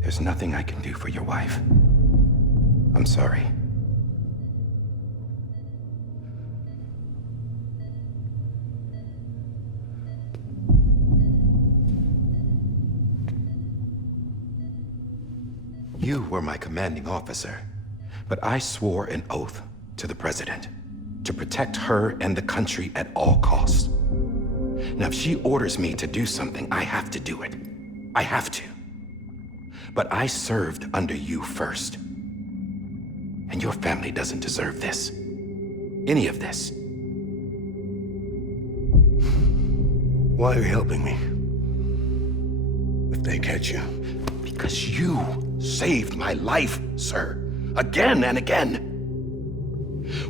There's nothing I can do for your wife. I'm sorry. You were my commanding officer, but I swore an oath to the President to protect her and the country at all costs. Now, if she orders me to do something, I have to do it. I have to. But I served under you first. And your family doesn't deserve this. Any of this. Why are you helping me? If they catch you. Because you saved my life, sir. Again and again.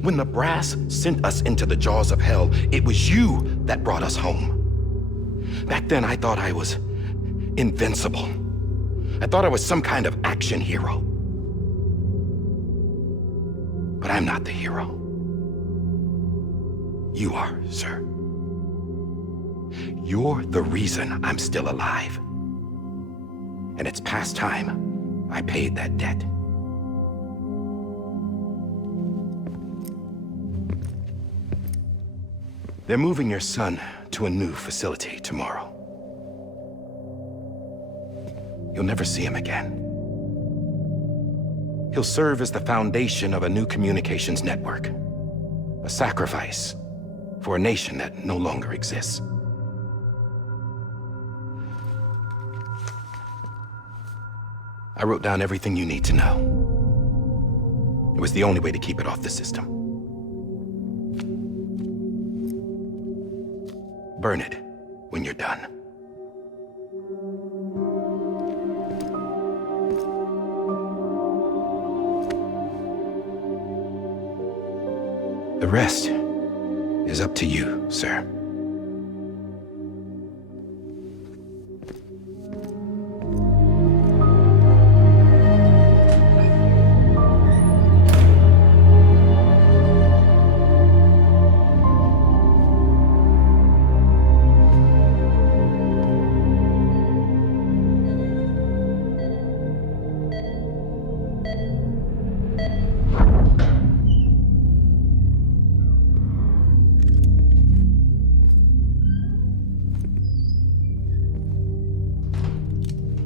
When the brass sent us into the jaws of hell, it was you that brought us home. Back then, I thought I was invincible. I thought I was some kind of action hero. But I'm not the hero. You are, sir. You're the reason I'm still alive. And it's past time I paid that debt. They're moving your son to a new facility tomorrow. You'll never see him again. He'll serve as the foundation of a new communications network. A sacrifice for a nation that no longer exists. I wrote down everything you need to know. It was the only way to keep it off the system. Burn it when you're done. The rest is up to you, sir.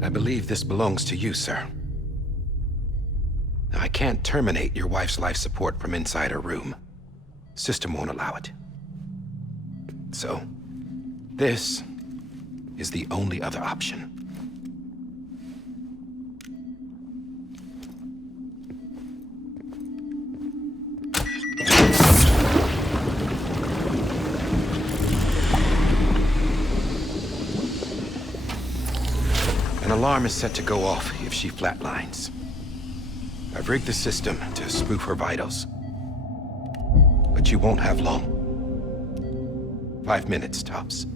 I believe this belongs to you, sir. Now, I can't terminate your wife's life support from inside her room. System won't allow it. So, this is the only other option. An alarm is set to go off if she flatlines. I've rigged the system to spoof her vitals. But you won't have long. 5 minutes, tops.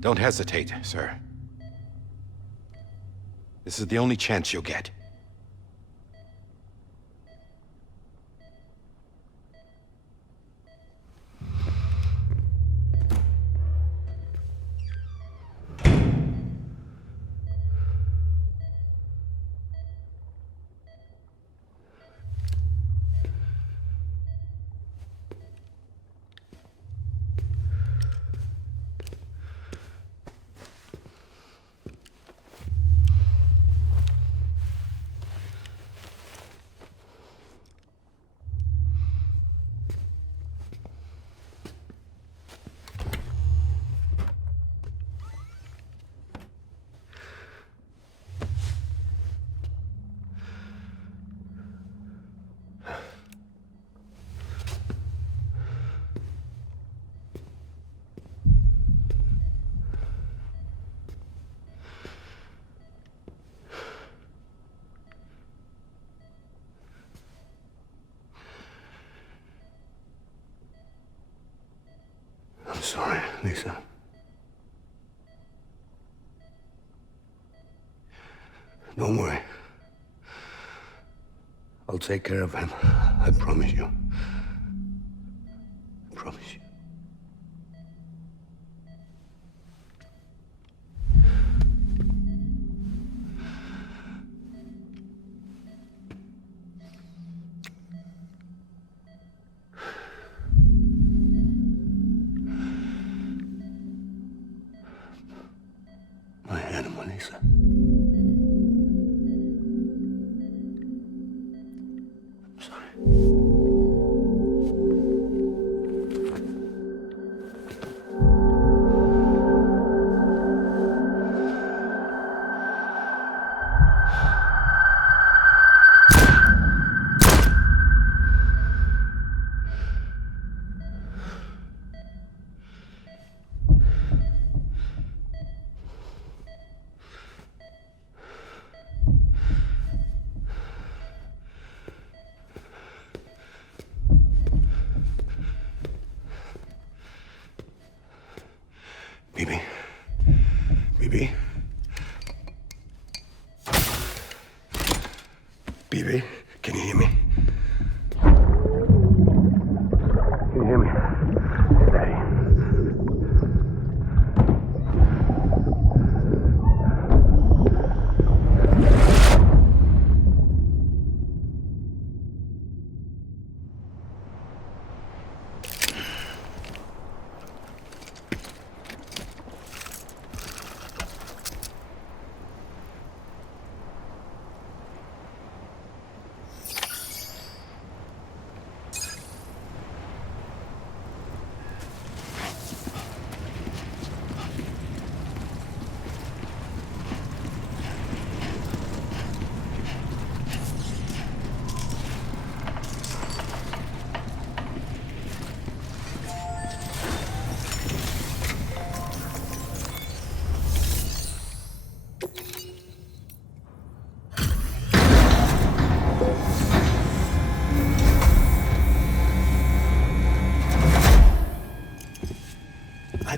Don't hesitate, sir. This is the only chance you'll get. I'm sorry, Lisa. Don't worry. I'll take care of him. I promise you. I promise you. My animal, Lisa. I'm sorry.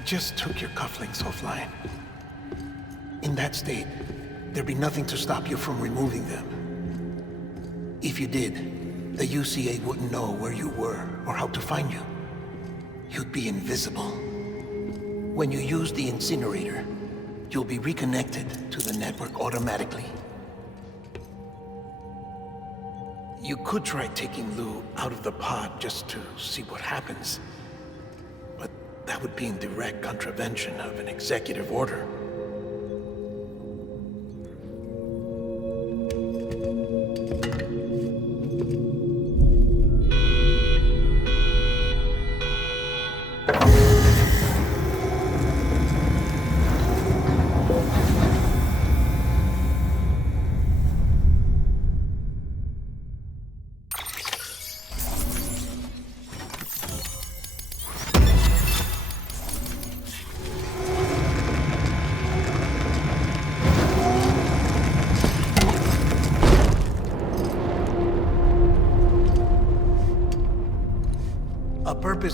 just took your cufflinks offline. In that state, there'd be nothing to stop you from removing them. If you did, the UCA wouldn't know where you were or how to find you. You'd be invisible. When you use the incinerator, you'll be reconnected to the network automatically. You could try taking Lou out of the pod just to see what happens. But that would be in direct contravention of an executive order.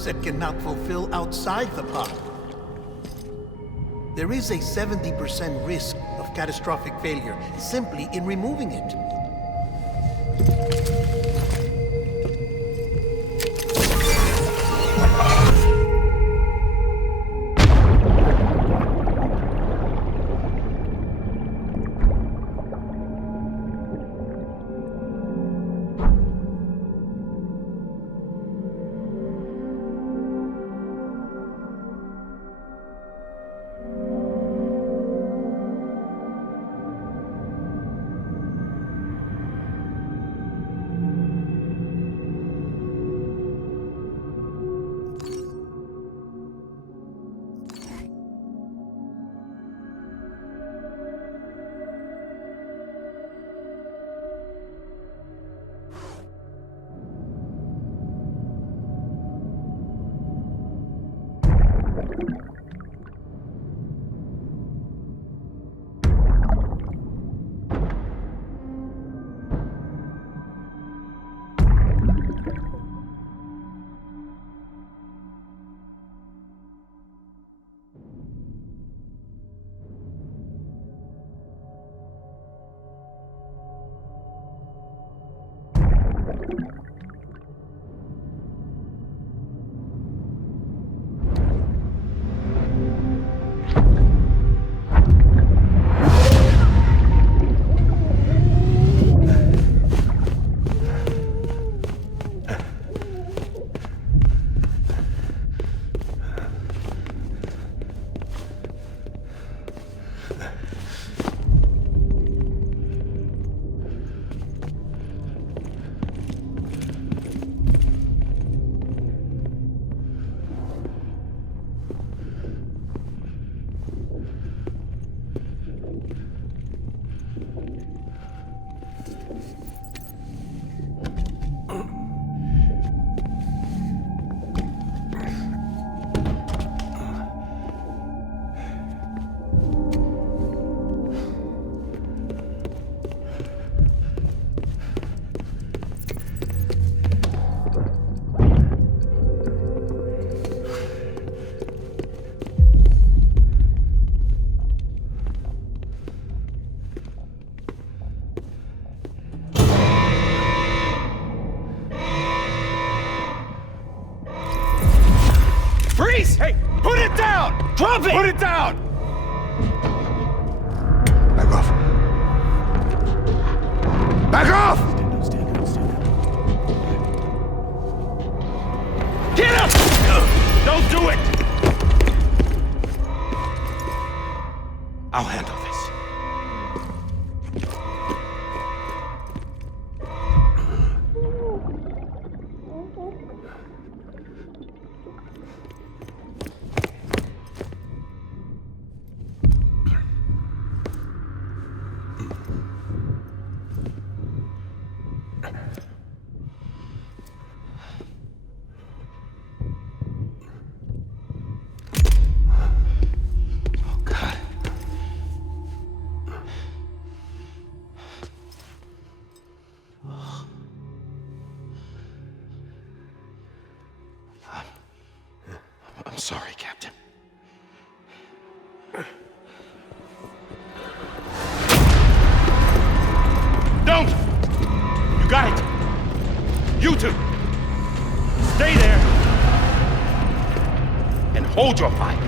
That cannot fulfill outside the pod. There is a 70% risk of catastrophic failure simply in removing it. Hey, put it down! Drop it! Put it down! Back off. Back off! Get up! Don't do it! I'll handle this. I'm sorry, Captain. Don't! You got it! You two! Stay there! And hold your fire!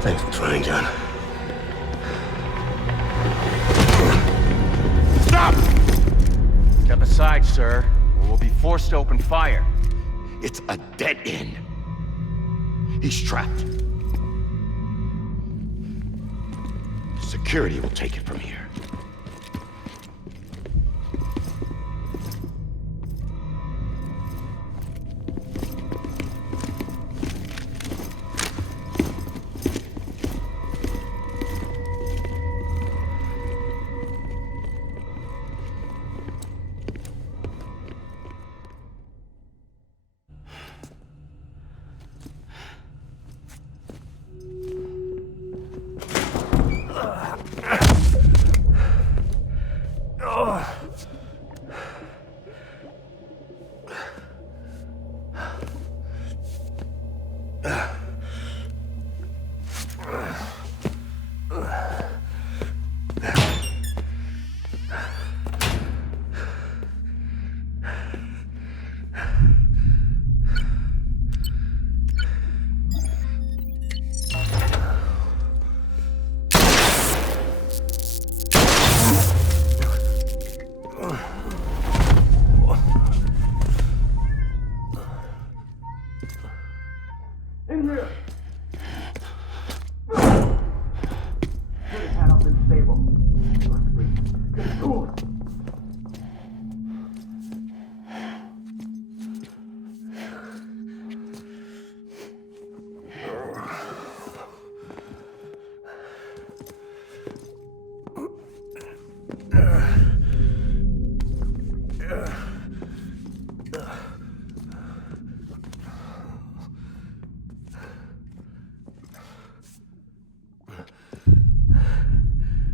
Thanks for trying, John. Stop! Step aside, sir, or we'll be forced to open fire. It's a dead end. He's trapped. Security will take it from here.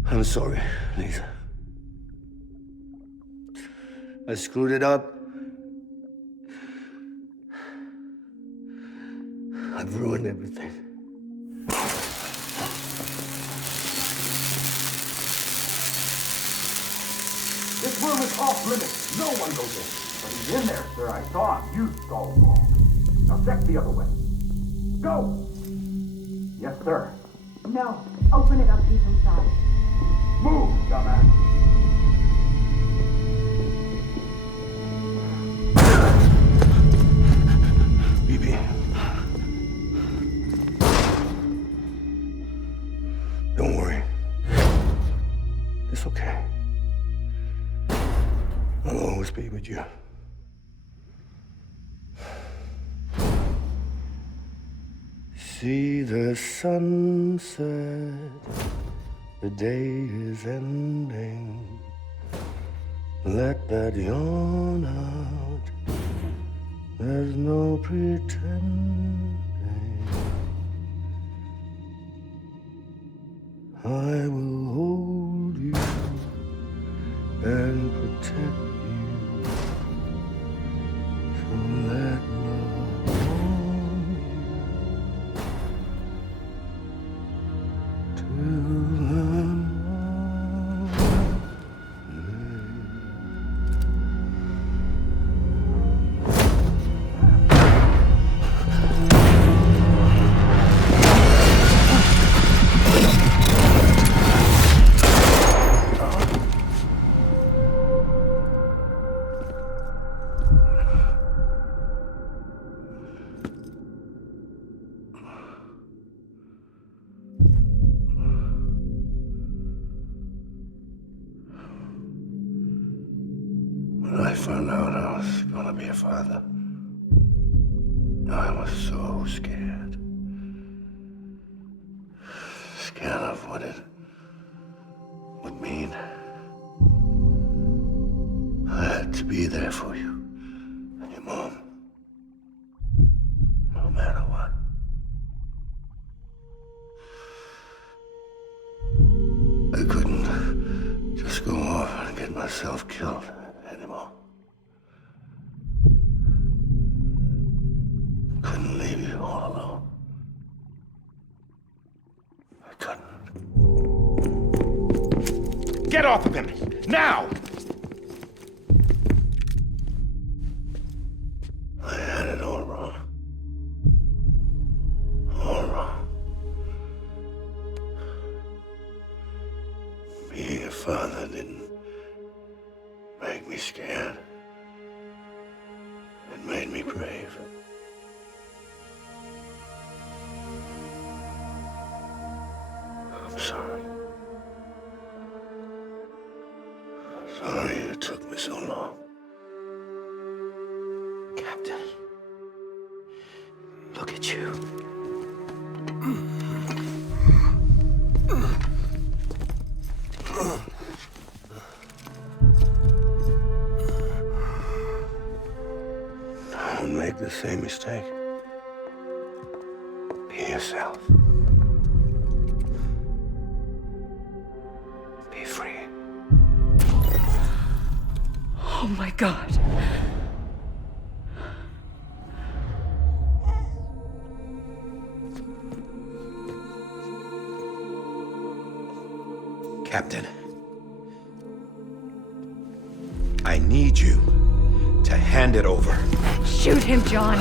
I'm sorry, Lisa. I screwed it up. I've ruined everything. This room is off limits. No one goes in. But he's in there, sir. I saw him. You stalled wrong. Now check the other way. Go! Yes, sir. No. Open it up. He's inside. Move, dumbass. BB. Don't worry. It's okay. I'll always be with you. See the sunset. The day is ending. Let that yawn out. There's no pretending. I will hold you and protect you. So let love warm you till the When I found out I was gonna be a father, I was so scared. Scared of what it would mean. I had to be there for you and your mom, no matter what. Get off of him! Now! I had it all wrong. All wrong. Being a father didn't make me scared. It made me brave. I'm sorry. Sorry it took me so long. Captain, look at you. Don't make the same mistake. Be yourself. Be free. Oh my God. Captain, I need you to hand it over. Shoot him, John.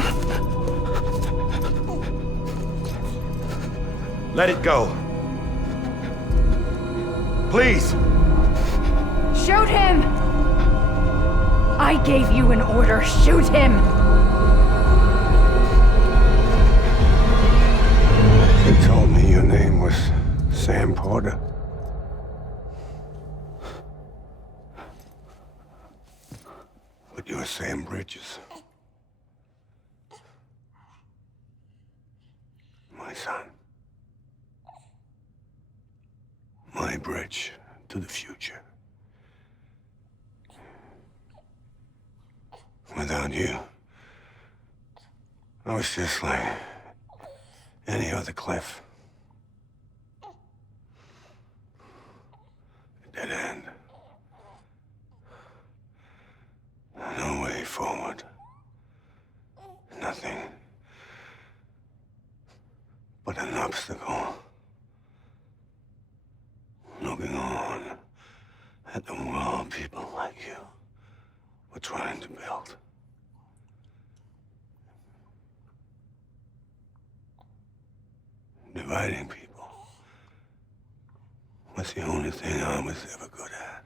Let it go. Please. Shoot him! I gave you an order. Shoot him! You told me your name was Sam Porter. But you're Sam Bridges. My son. My bridge to the future. Without you, I was just like any other Cliff. A dead end. No way forward. Nothing but an obstacle. Looking on at the world people like you were trying to build. Dividing people was the only thing I was ever good at.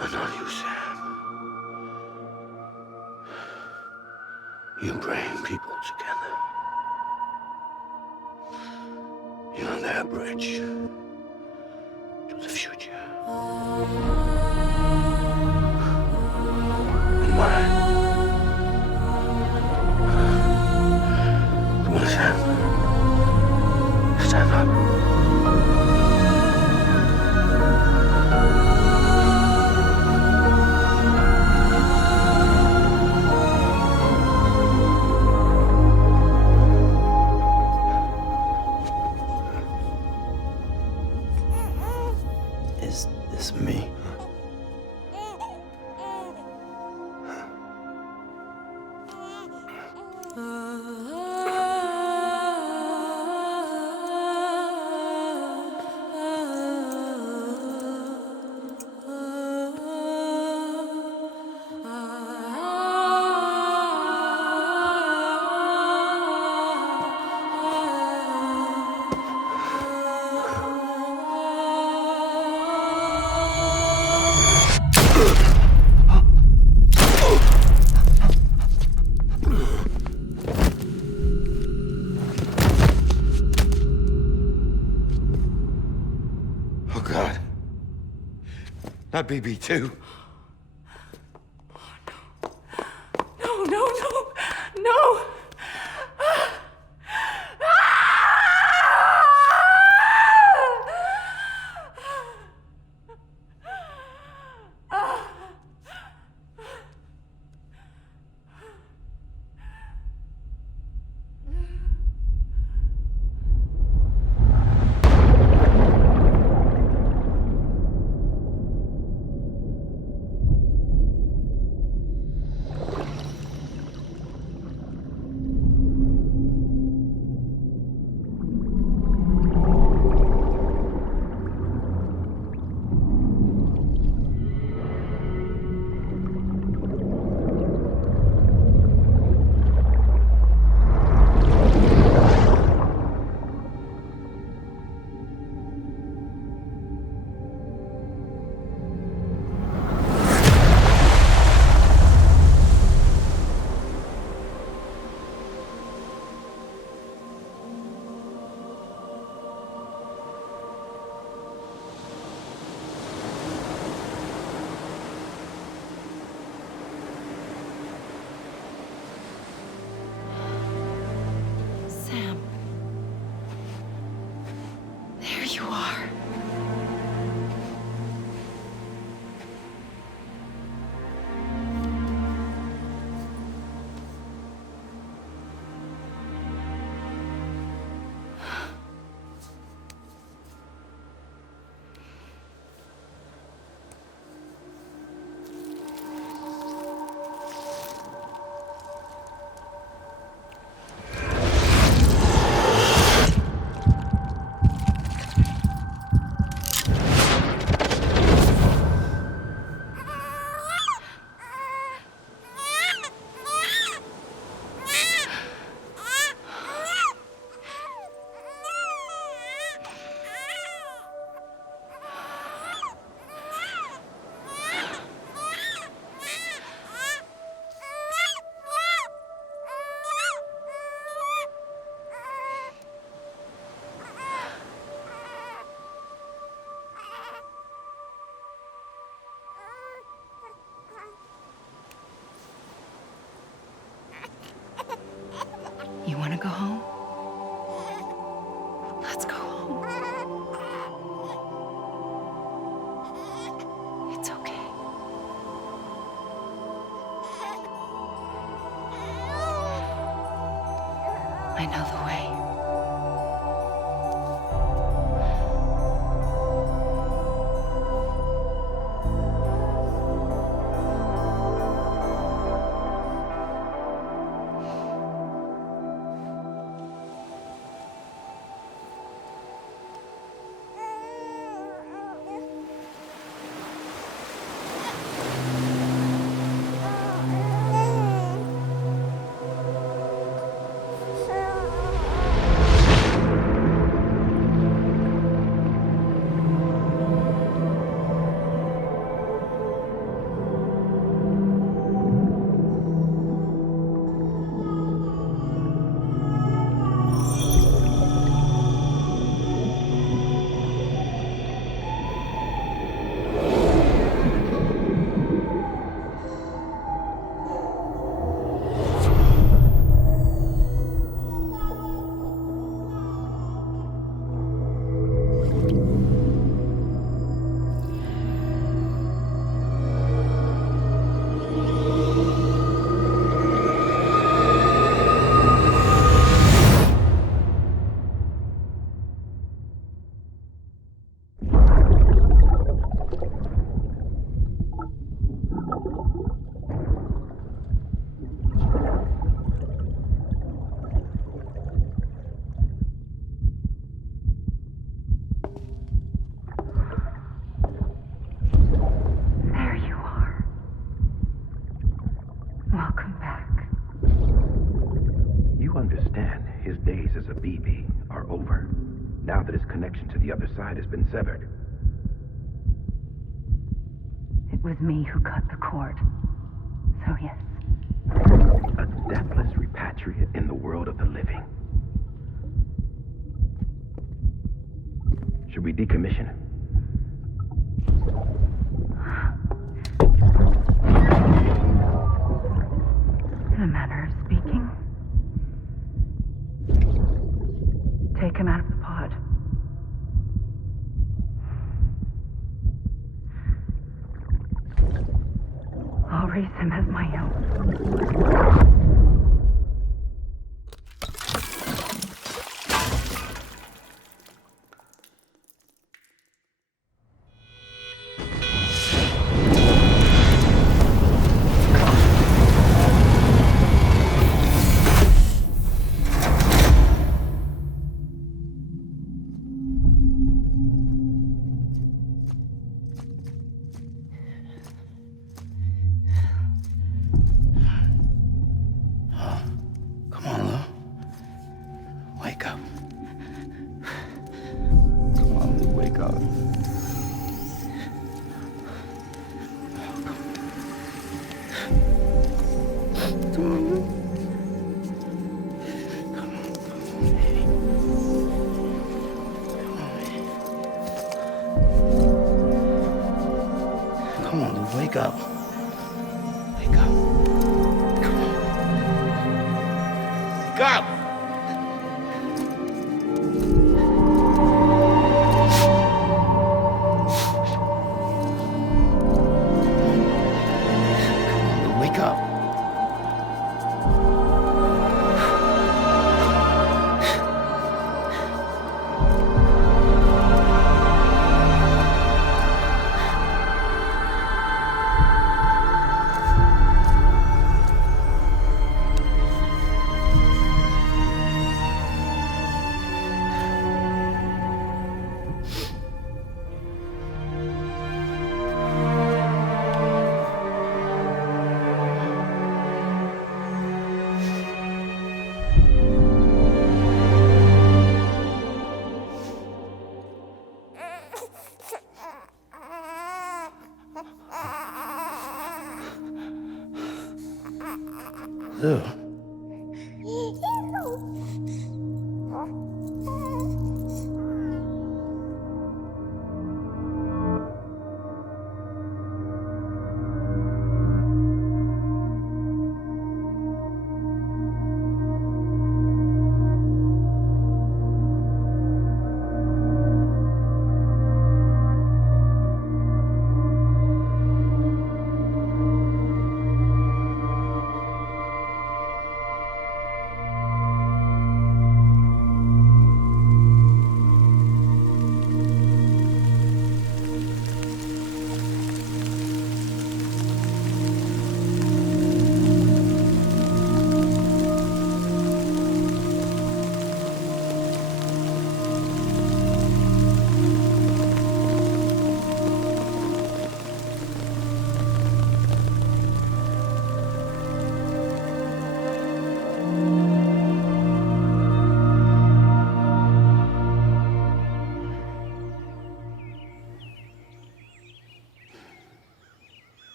But not you, Sam. You bring people together. You're their bridge to the future. And mine. Come on, Sam. Stand up. Is this me? Oh, God. Not BB2. No, no, no, no! are. You want to go home? Let's go home. It's okay. I know the way. Now that his connection to the other side has been severed. It was me who cut the cord. So yes. A deathless repatriate in the world of the living. Should we decommission him? In a manner of speaking. Take him out of the pod. I'll raise him as my own. Wake up. Wake up. Come on. Wake up!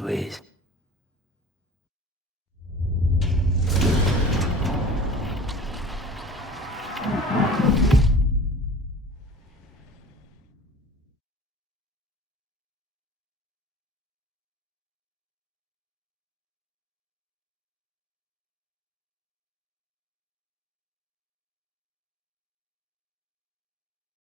Louise.